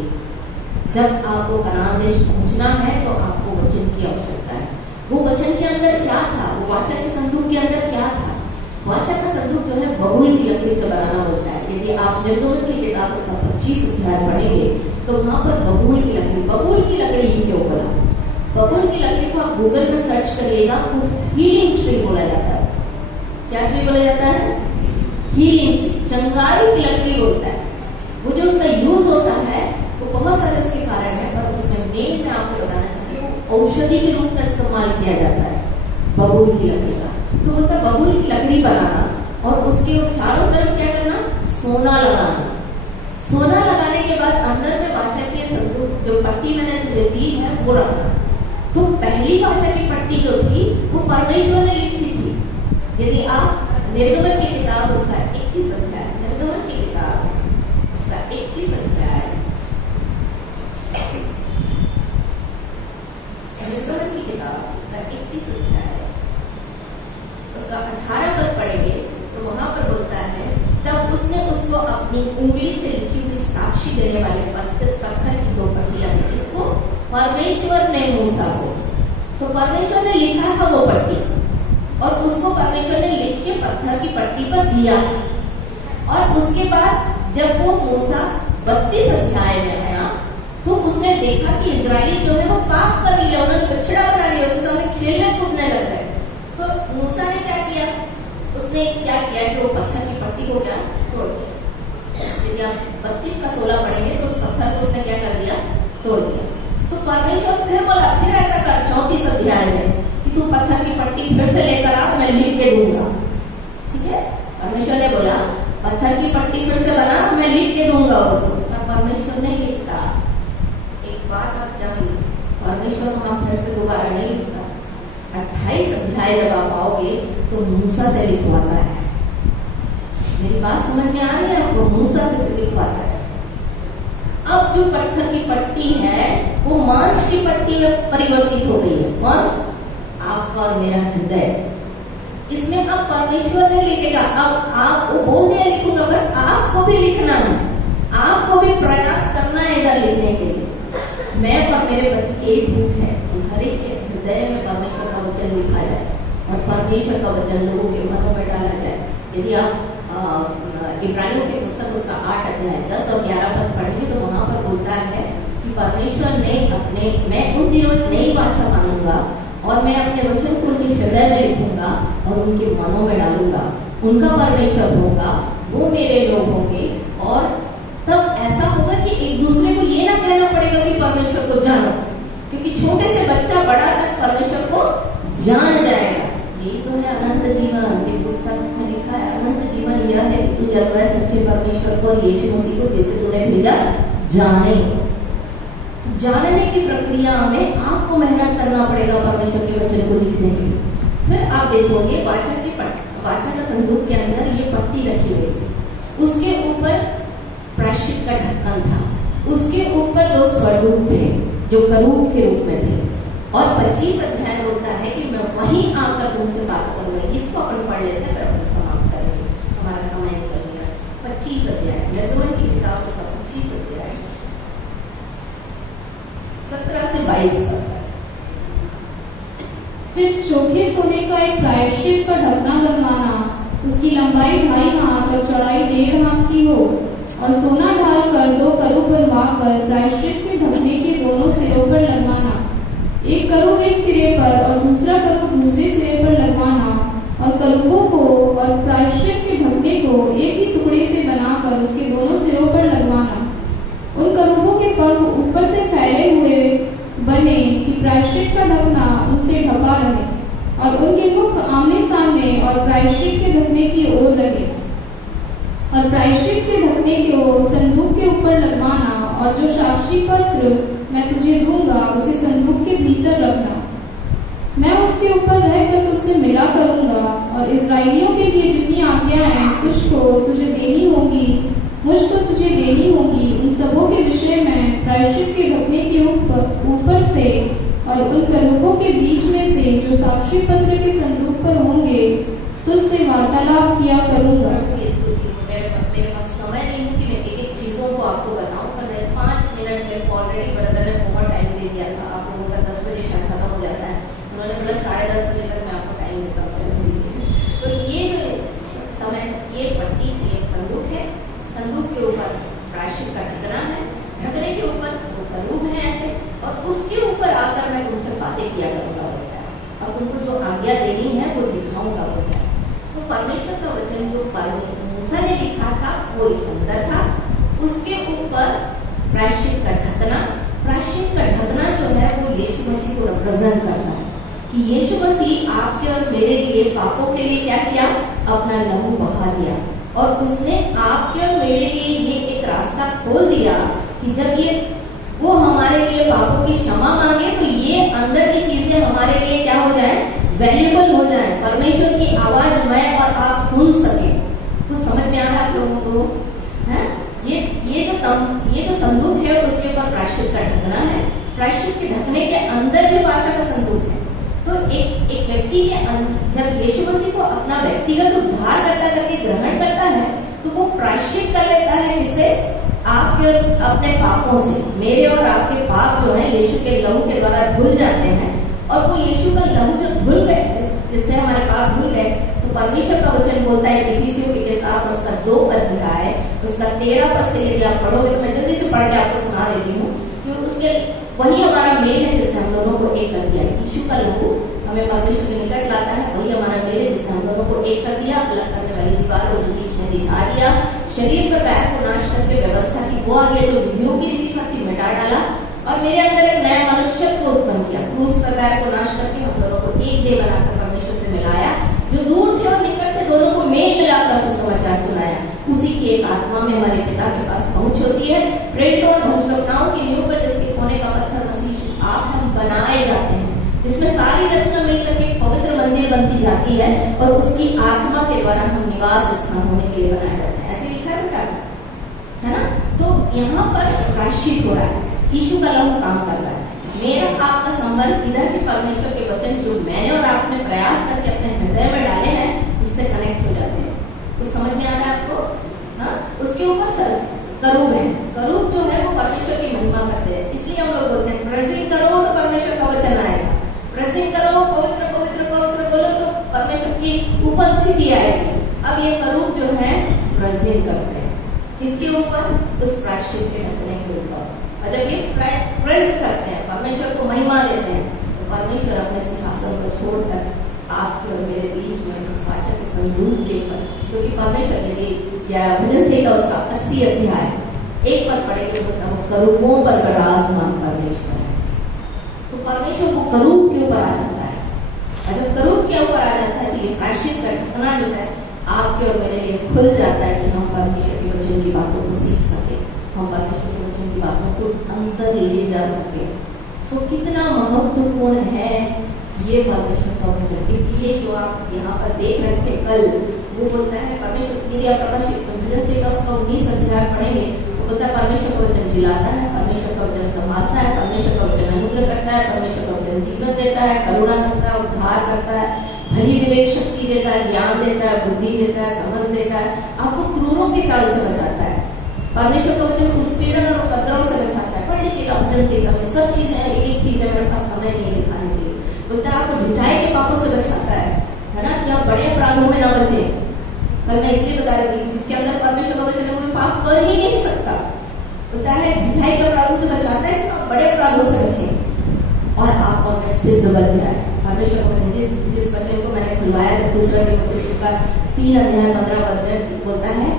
जब आपको कनान देश पहुंचना है तो आपको वचन की आवश्यकता है। वो वचन के अंदर क्या था? वो वाचा के संदूक के अंदर क्या था? वाचा का संदूक जो है बबूल की लकड़ी से बनाना होता है। यदि आप निर्गमन की किताब उसका 25 अध्याय पढ़ेंगे तो वहां पर बबूल की लकड़ी ही क्यों बोला? बबूल की लकड़ी को आप गूगल पर सर्च करिएगा तो हीलिंग ट्री बोला जाता है। क्या ट्री बोला जाता है? हीलिंग, चंगाई की लकड़ी बोलता है। वो जो उसका यूज होता है वो बहुत सारे उसके कारण है, पर उसमें मेन मैं आपको बताना चाहती हूँ, औषधि के रूप में इस्तेमाल किया जाता है बबूल की लकड़ी का। तो बोलता है बबूल की लकड़ी बनाना और उसके चारों तरफ क्या करना? सोना लगाना। सोना लगाने के बाद अंदर में वाचा की संदूक जो पट्टी मैंने तुझे दी है वो रखना। तो पहली वाचा की पट्टी जो थी वो परमेश्वर ने लिखी थी। यदि आप निर्गमन की किताब उसका 21 अध्याय, निर्गमन की किताब उसका 21 अध्याय, निर्गमन की किताब उसका 21 अध्याय उसका 18 पद पढ़ेंगे तो वहां पर बोलता है, तब उसने उसको अपनी उंगली से लिखी हुई साक्षी देने वाले पत्थर की 2 पट्टियां दी। इसको परमेश्वर ने मूसा को, तो परमेश्वर ने लिखा था वो पट्टी और उसको परमेश्वर ने लिख के पत्थर की पट्टी पर दिया था। और उसके बाद जब वो मूसा 32 अध्याय में आया तो उसने देखा कि इजरायली जो है वो पाप कर लिया, उन्होंने कचड़ा बना लिया, उसके सामने खेलने कूदने लग गए। तो मूसा ने क्या किया? उसने क्या किया कि वो पत्थर की पट्टी को क्या तोड़ दिया। यदि आप 32 का 16 पढ़ेंगे तो उस पत्थर को उसने क्या कर दिया? तोड़ दिया। तो परमेश्वर फिर बोला, फिर ऐसा कर 34 अध्याय में कि तू पत्थर की पट्टी फिर से लेकर आ, मैं लिख के दूंगा। ठीक है, परमेश्वर ने बोला पत्थर की पट्टी फिर से बना, मैं लिख के दूंगा उसको। पर परमेश्वर नहीं लिखता। एक बात आप जानिए, परमेश्वर वहां फिर से दोबारा नहीं लिखता। 28 अध्याय जब आप आओगे तो मूसा से लिखवाता है। मेरी बात समझ में आ रही है आपको? मूसा से लिखवाता है। अब जो पत्थर की पट्टी है वो मांस की पट्टी में परिवर्तित हो गई है। कौन? आपका और मेरा हृदय। इसमें अब परमेश्वर ने लिखेगा। अब आप वो बोल दिया लिखूंगा, पर आपको भी लिखना है, आपको भी प्रयास करना है इधर लिखने के लिए। मैं पर मेरे प्रति एक भूख है कि हर एक के हृदय में परमेश्वर का वचन लिखा जाए और परमेश्वर का वचन लोगों के मनों में डाला जाए। यदि आप इब्रानियों की पुस्तक उसका 8 अध्याय 10 और 11 पद पढ़ेंगे तो वहां पर बोलता है कि परमेश्वर ने मैं उन दिनों एक नई वाचा मानूंगा और मैं अपने वचन को उनके हृदय में लिखूंगा और उनके मनों में डालूंगा। उनका परमेश्वर होगा, वो मेरे लोग होंगे। और तब ऐसा होगा कि एक दूसरे को ये ना कहना भी परमेश्वर को जानो, क्योंकि छोटे से बच्चा बड़ा तक परमेश्वर को जान जाएगा। यही तो है अनंत जीवन। ये पुस्तक में लिखा है अनंत जीवन यह है कि तू जब वह सच्चे परमेश्वर को और यीशु मसीह को जिसे तूने भेजा जाने। तो जानने की प्रक्रिया में आपको मेहनत करना पड़ेगा परमेश्वर के वचन को लिखने के लिए। फिर आप देखोगे वाचा का संदूक के अंदर ये पट्टी रखी गई थी, उसके ऊपर प्रायश्चित का ढक्कन था, उसके ऊपर 2 स्वरूप थे जो करूब के रूप में थे। और 25 अध्याय बोलता है कि मैं वहीं आकर तुमसे बात करूंगा। इसको अपन पढ़ लेते हैं, फिर अपन समाप्त करेंगे, हमारा समय निकल गया। 25 अध्याय निर्गमन की किताब उसका 25 अध्याय 17 से 22 तक। फिर चोखे सोने का एक प्रायश्चित का ढकना बनवाना, उसकी लंबाई 2.5 हाथ और चौड़ाई 1.5 हाथ की हो, और सोना ढालकर 2 करूब बनवाकर प्रायश्चित के ढकने के दोनों सिरों पर लगवाना। एक करूब एक सिरे पर और दूसरा करूब दूसरे सिरे पर लगवाना, और करूबों को और प्रायश्चित के ढकने को एक ही टुकड़े से बनाकर उसके दोनों सिरों पर लगवाना। उन करूबों के पंख ऊपर से फैले हुए बने कि प्रायश्चित का ढकना उनसे ढका रहे, और उनके मुख आमने सामने और प्रायश्चित के ढकने की ओर रहे। और प्रायश्चित के ढकने को संदूक के ऊपर लगवाना, और जो साक्षी पत्र मैं तुझे दूंगा उसे संदूक के भीतर रखना। मैं उसके ऊपर रहकर तुझसे मिला करूंगा, और इस्राएलियों के लिए जितनी आज्ञाएं तुझे देनी होंगी, मुझको तुझे देनी होंगी, उन सबों के विषय में प्रायश्चित के ढकने के ऊपर से और उन करूबों के बीच में से जो साक्षी पत्र के संदूक पर होंगे तुझसे वार्तालाप किया करूंगा। मेरे पास समय नहीं है कि मैं एक चीजों को आपको बताऊं, पर 5 मिनट में ऑलरेडी ब्रदर ने बहुत टाइम दे दिया था। आप लोगों का 10 बजे शायद खत्म हो जाता है, उन्होंने बोला 10:30 बजे तक मैं आपको टाइम देता हूँ, चल दीजिए। तो ये जो समय, ये पट्टी ये संदूक है, संदूक के ऊपर प्रायश्चित का ढकना है, ढकने के ऊपर 2 करूब है ऐसे, और उसके ऊपर आकर मैं तुमसे बातें किया करूंगा बोलता है, और तुमको जो आज्ञा देनी है वो दिखाऊंगा बोलता है। तो परमेश्वर का वचन जो मूसा ने लिखा था वो एक अंदर था, उसके ऊपर प्रायश्चित का ढकना। प्रायश्चित का ढकना जो है वो यीशु मसीह को रिप्रेजेंट करता है कि यीशु मसीह आपके और मेरे लिए पापों के लिए क्या किया, अपना लहू बहा दिया, और उसने आपके और मेरे लिए ये एक रास्ता खोल दिया कि जब ये वो हमारे लिए पापों की क्षमा मांगे तो ये अंदर की चीजें हमारे लिए क्या हो जाए, वैल्यूएबल हो जाए, परमेश्वर की आवाज मैं और आप सुन सके। कुछ समझ में आ रहा है आप लोगों को? है ये जो संदूक है उसके ऊपर प्रायश्चित का ढकना है, प्रायश्चित के ढकने के अंदर ही वाचा का संदूक है। तो एक व्यक्ति के जब यीशु मसीह को अपना व्यक्तिगत उद्धारकर्ता करके ग्रहण करता है तो वो प्रायश्चित कर लेता है, इससे आपके अपने पापों से। मेरे और आपके पाप जो है यीशु के लहू के द्वारा धुल जाते हैं, और वो यीशु का लहू जो धुल गए, जिससे हमारे पाप धुल गए, तो परमेश्वर का वचन बोलता है इफिसियों की किताब उसका 2 अध्याय उसका 13 पद से यदि आप पढ़ोगे तो मैं जल्दी से पढ़ के आपको सुना देती हूँ, क्योंकि उसके वही हमारा मेल है जिसने हम दोनों को एक कर दिया। यीशु का लहू हमें परमेश्वर के निकट लाता है, वही हमारा मेल है जिसने हम दोनों को एक कर दिया, अलग करने वाली दीवार को बीच में दिखा दिया, शरीर पर बैर को नाश करके व्यवस्था की वो आ गया जो विधियों की रीति थी मिटा डाला, और मेरे अंदर एक नया मनुष्य को उत्पन्न किया। क्रूस पर बैर को नाश करके हम दोनों को एक देह बनाकर परमेश्वर से मिलाया, जो दूर थे और निकट थे दोनों को मेल मिलाकर सुसमाचार सुनाया। उसी की एक आत्मा में हमारे पिता के पास पहुंच होती है। प्रेरितों और भविष्यवक्ताओं की नींव पर जिसके कोने का पत्थर मसीह आप हम बनाए जाते हैं, जिसमें सारी रचना मिलकर एक पवित्र मंदिर बनती जाती है, और उसकी आत्मा के द्वारा हम निवास स्थान होने के लिए बनाए जाते हैं। ऐसे लिखा है बेटा, है ना? तो यहाँ पर प्रायश्चित हो रहा है, यीशु का लहू काम कर रहा है। मेरा आपका संबंध इधर के परमेश्वर के वचन जो मैंने और आपने प्रयास करके अपने हृदय में डाले हैं उससे कनेक्ट हो जाते हैं। कुछ समझ में आ रहा है आपको? हाँ, उसके ऊपर करूब है, करूब जो है वो परमेश्वर की महिमा करते हैं। इसलिए हम लोग बोलते हैं प्रेजिंग करो तो परमेश्वर का वचन आएगा, प्रेजिंग करो, पवित्र पवित्र पवित्र बोलो तो परमेश्वर की उपस्थिति आएगी। अब ये करूब जो है प्रेजिंग करते हैं, किसके ऊपर? उस प्रायश्चित के ढकने के ऊपर। और जब ये प्रेज करते हैं, परमेश्वर को महिमा देते हैं, तो परमेश्वर अपने सिंहासन को छोड़कर आपके और मेरे बीच में उस वाचा के संदूक के ऊपर, क्योंकि परमेश्वर के लिए भजन संहिता उसका 80 अध्याय एक बार पढ़ेंगे तो करूबों पर विराजमान परमेश्वर है। तो परमेश्वर वो करूब के ऊपर आ जाता है, और जब करूब के ऊपर आ जाता है तो ये प्रायश्चित का ठिकाना जो है आपके और मेरे लिए खुल जाता है कि हम परमेश्वर के वचन की बातों को सीख सके, हम परमेश्वर के वचन की बातों को अंदर ले जा सके। सो कितना महत्वपूर्ण है ये परमेश्वर का वचन। इसलिए जो आप यहाँ पर देख रहे थे कल, वो बोलता है परमेश्वर, यदि आप भजन से का उसका 19 अध्याय पढ़ेंगे तो बोलता है परमेश्वर का वचन जिलाता है, परमेश्वर का वचन संभालता है, परमेश्वर का वचन अनुग्रह करता है, परमेश्वर का वचन जीवन देता है, करुणा करता है, उद्धार करता है, भली विवेक शक्ति देता है, ज्ञान देता है, बुद्धि देता है, समझ देता है, आपको क्रूरों के चाल से बचाता है। परमेश्वर का वचन उत्पीड़न और उपद्रव से बचाता है। पढ़ लीजिएगा वचन से में सब चीजें, एक चीज है मेरे पास समय नहीं दिखाने के लिए, बोलता है आपको ढिठाई के पापों से बचाता है ना, कि आप बड़े अपराधों में ना बचे। कल मैं इसलिए बता रही थी जिसके अंदर परमेश्वर का वचन है वो पाप कर ही नहीं सकता। बोलता है ढिठाई के अपराधों से बचाता है कि आप बड़े अपराधों से बचे और आप में सिद्ध बन जाए। परमेश्वर का वचन जिस वचन को मैंने खुलवाया था दूसरा तीमुथियुस उसका 3 अध्याय 15 पद में बोलता है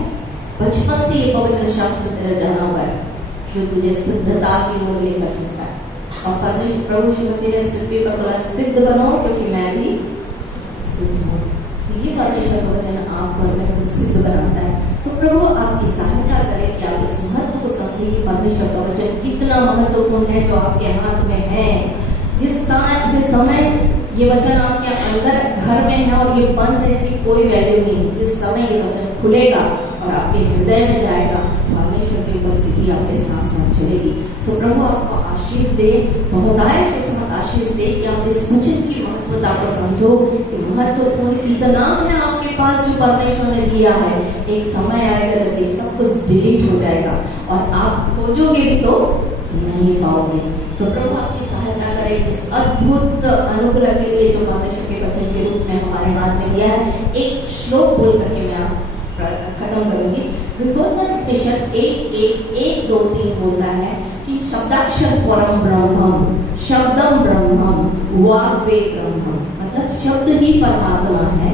बचपन से ये पवित्र शास्त्र तेरा जाना हुआ है जो तुझे सिद्धता की ओर लेकर चलता है। और परमेश्वर प्रभु यीशु मसीह ने पृथ्वी पर बोला सिद्ध बनो क्योंकि मैं भी सिद्ध हूँ। तो ये परमेश्वर का वचन आपको और मेरे को सिद्ध बनाता है। सो प्रभु आपकी सहायता करे कि आप इस महत्व को समझिए कि परमेश्वर का वचन कितना महत्वपूर्ण है जो आपके हाथ में है। जिस समय ये वचन आपके अंदर घर में है और ये बंद है, इसकी कोई वैल्यू नहीं। जिस समय ये वचन खुलेगा और आपके हृदय में जाएगा, परमेश्वर की उपस्थिति आपके साथ साथ चलेगी। सो प्रभु आपको आशीष दे, बहुतायत के साथ आशीष दे कि आप इस वचन की महत्वता को समझो कि महत्वपूर्ण कितना है आपके पास जो परमेश्वर ने दिया है। एक समय आएगा जब ये सब कुछ डिलीट हो जाएगा और आप खोजोगे भी तो नहीं पाओगे। सो प्रभु आपकी सहायता करें इस अद्भुत अनुग्रह के लिए जो परमेश्वर के वचन के रूप में हमारे हाथ में दिया है। एक श्लोक बोल करके मैं आप खत्म करूंगी। उपनिषद 1:1-2-3 बोलता है कि शब्दाक्षर परम ब्रह्मम, शब्दम ब्रह्मम, वाग्वे ब्रह्मम, मतलब शब्द ही परमात्मा है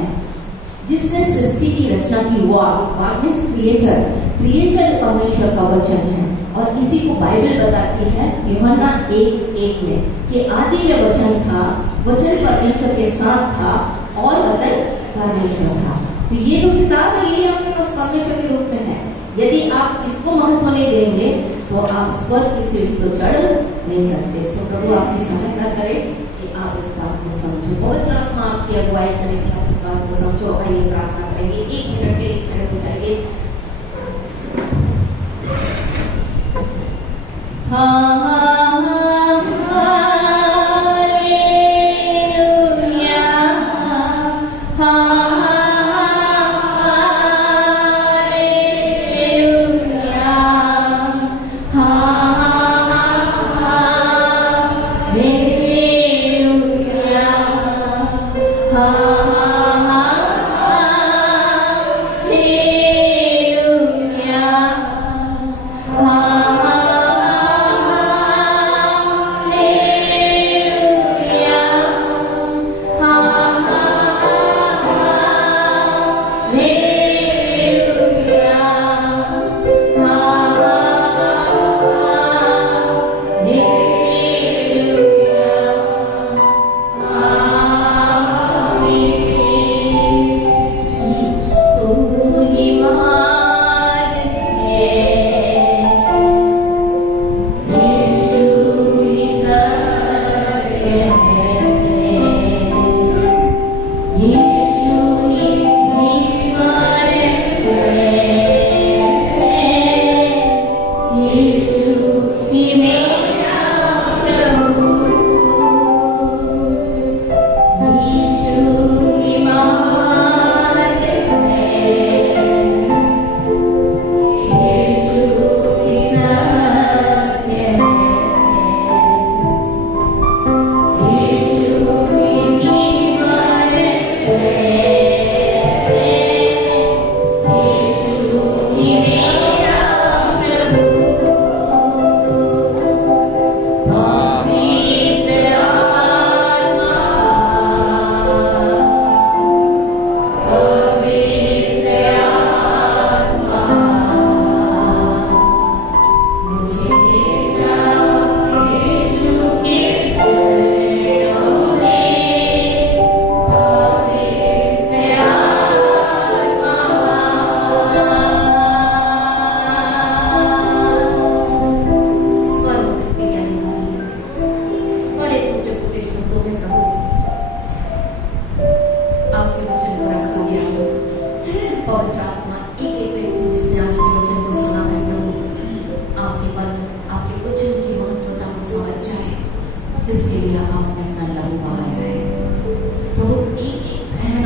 जिसने सृष्टि की रचना की। वाग मीन्स क्रिएटर परमेश्वर का वचन है। और इसी को बाइबल बताती है यूहन्ना 1:1 में कि आदि में वचन था, वचन परमेश्वर के साथ था और वचन परमेश्वर था। तो ये जो किताब है ये आपके पास परमेश्वर के रूप में है। यदि आप इसको महत्व नहीं देंगे तो आप स्वर्ग की सीढ़ी तो चढ़ नहीं सकते। सो प्रभु आपकी सहायता करे कि आप इस बात को समझो, पवित्र आत्मा आपकी अगुवाई करे कि आप इस बात को समझो। आइए प्रार्थना करेंगे, 1 मिनट के लिए खड़े हो जाइए। Amen.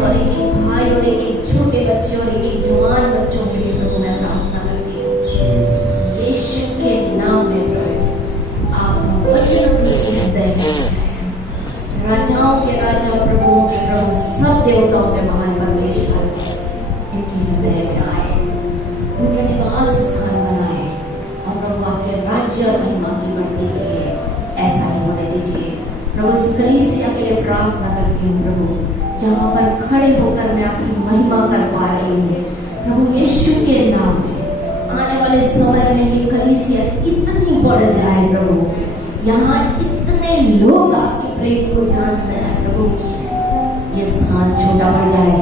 और एक भाई और एक छोटे बच्चे और एक जवान बच्चों के लिए प्रभु मैं प्रार्थना करती हूँ यीशु के नाम में प्रभु आपका वचन उनके हृदय में राजाओं के राजा प्रभुओं के प्रभु सब देवताओं के महान परमेश्वर इनके हृदय में आए उनके निवास स्थान बनाए और प्रभु आपके राज्य और महिमा की बढ़ती रहे ऐसा ही होने दीजिए प्रभु। इस कलीसिया के लिए प्रार्थना करती हूँ प्रभु जहाँ पर खड़े होकर मैं आपकी महिमा कर पा रही हूँ प्रभु यीशु के नाम में। आने वाले समय में ये कलीसिया इतनी बढ़ जाए प्रभु यहाँ इतने लोग आपके प्रेम को जानते हैं प्रभु ये स्थान छोटा पड़ जाए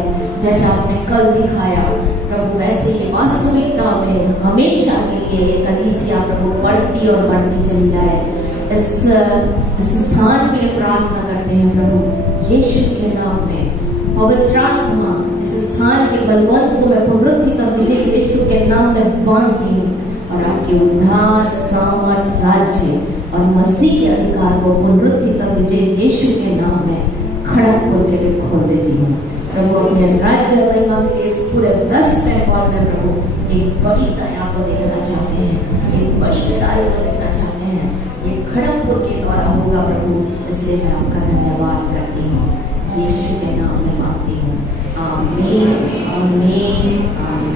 जैसे आपने कल दिखाया प्रभु वैसे ही वास्तविकता में हमेशा के लिए ये कलीसिया प्रभु बढ़ती और बढ़ती चली जाए। इस स्थान के लिए प्रार्थना करते हैं प्रभु यीशु के नाम में। पवित्र आत्मा इस स्थान के बलवंत को मैं पुनरुत्थित और विजय यीशु के नाम में बांधती हूँ और आपके उद्धार सामर्थ राज्य और मसीह के अधिकार को पुनरुत्थित और विजय यीशु के नाम में खड़गपुर के लिए खोल देती हूँ प्रभु। अपने राज्य महिमा के इस पूरे वेस्ट बंगाल में प्रभु एक बड़ी दया को देखना चाहते हैं एक बड़ी विदाई को देखना चाहते हैं ये खड़गपुर के द्वारा होगा प्रभु इसलिए मैं आपका धन्यवाद करती हूँ यीशु के नाम में मांगती हूँ आमीन आमीन आमीन।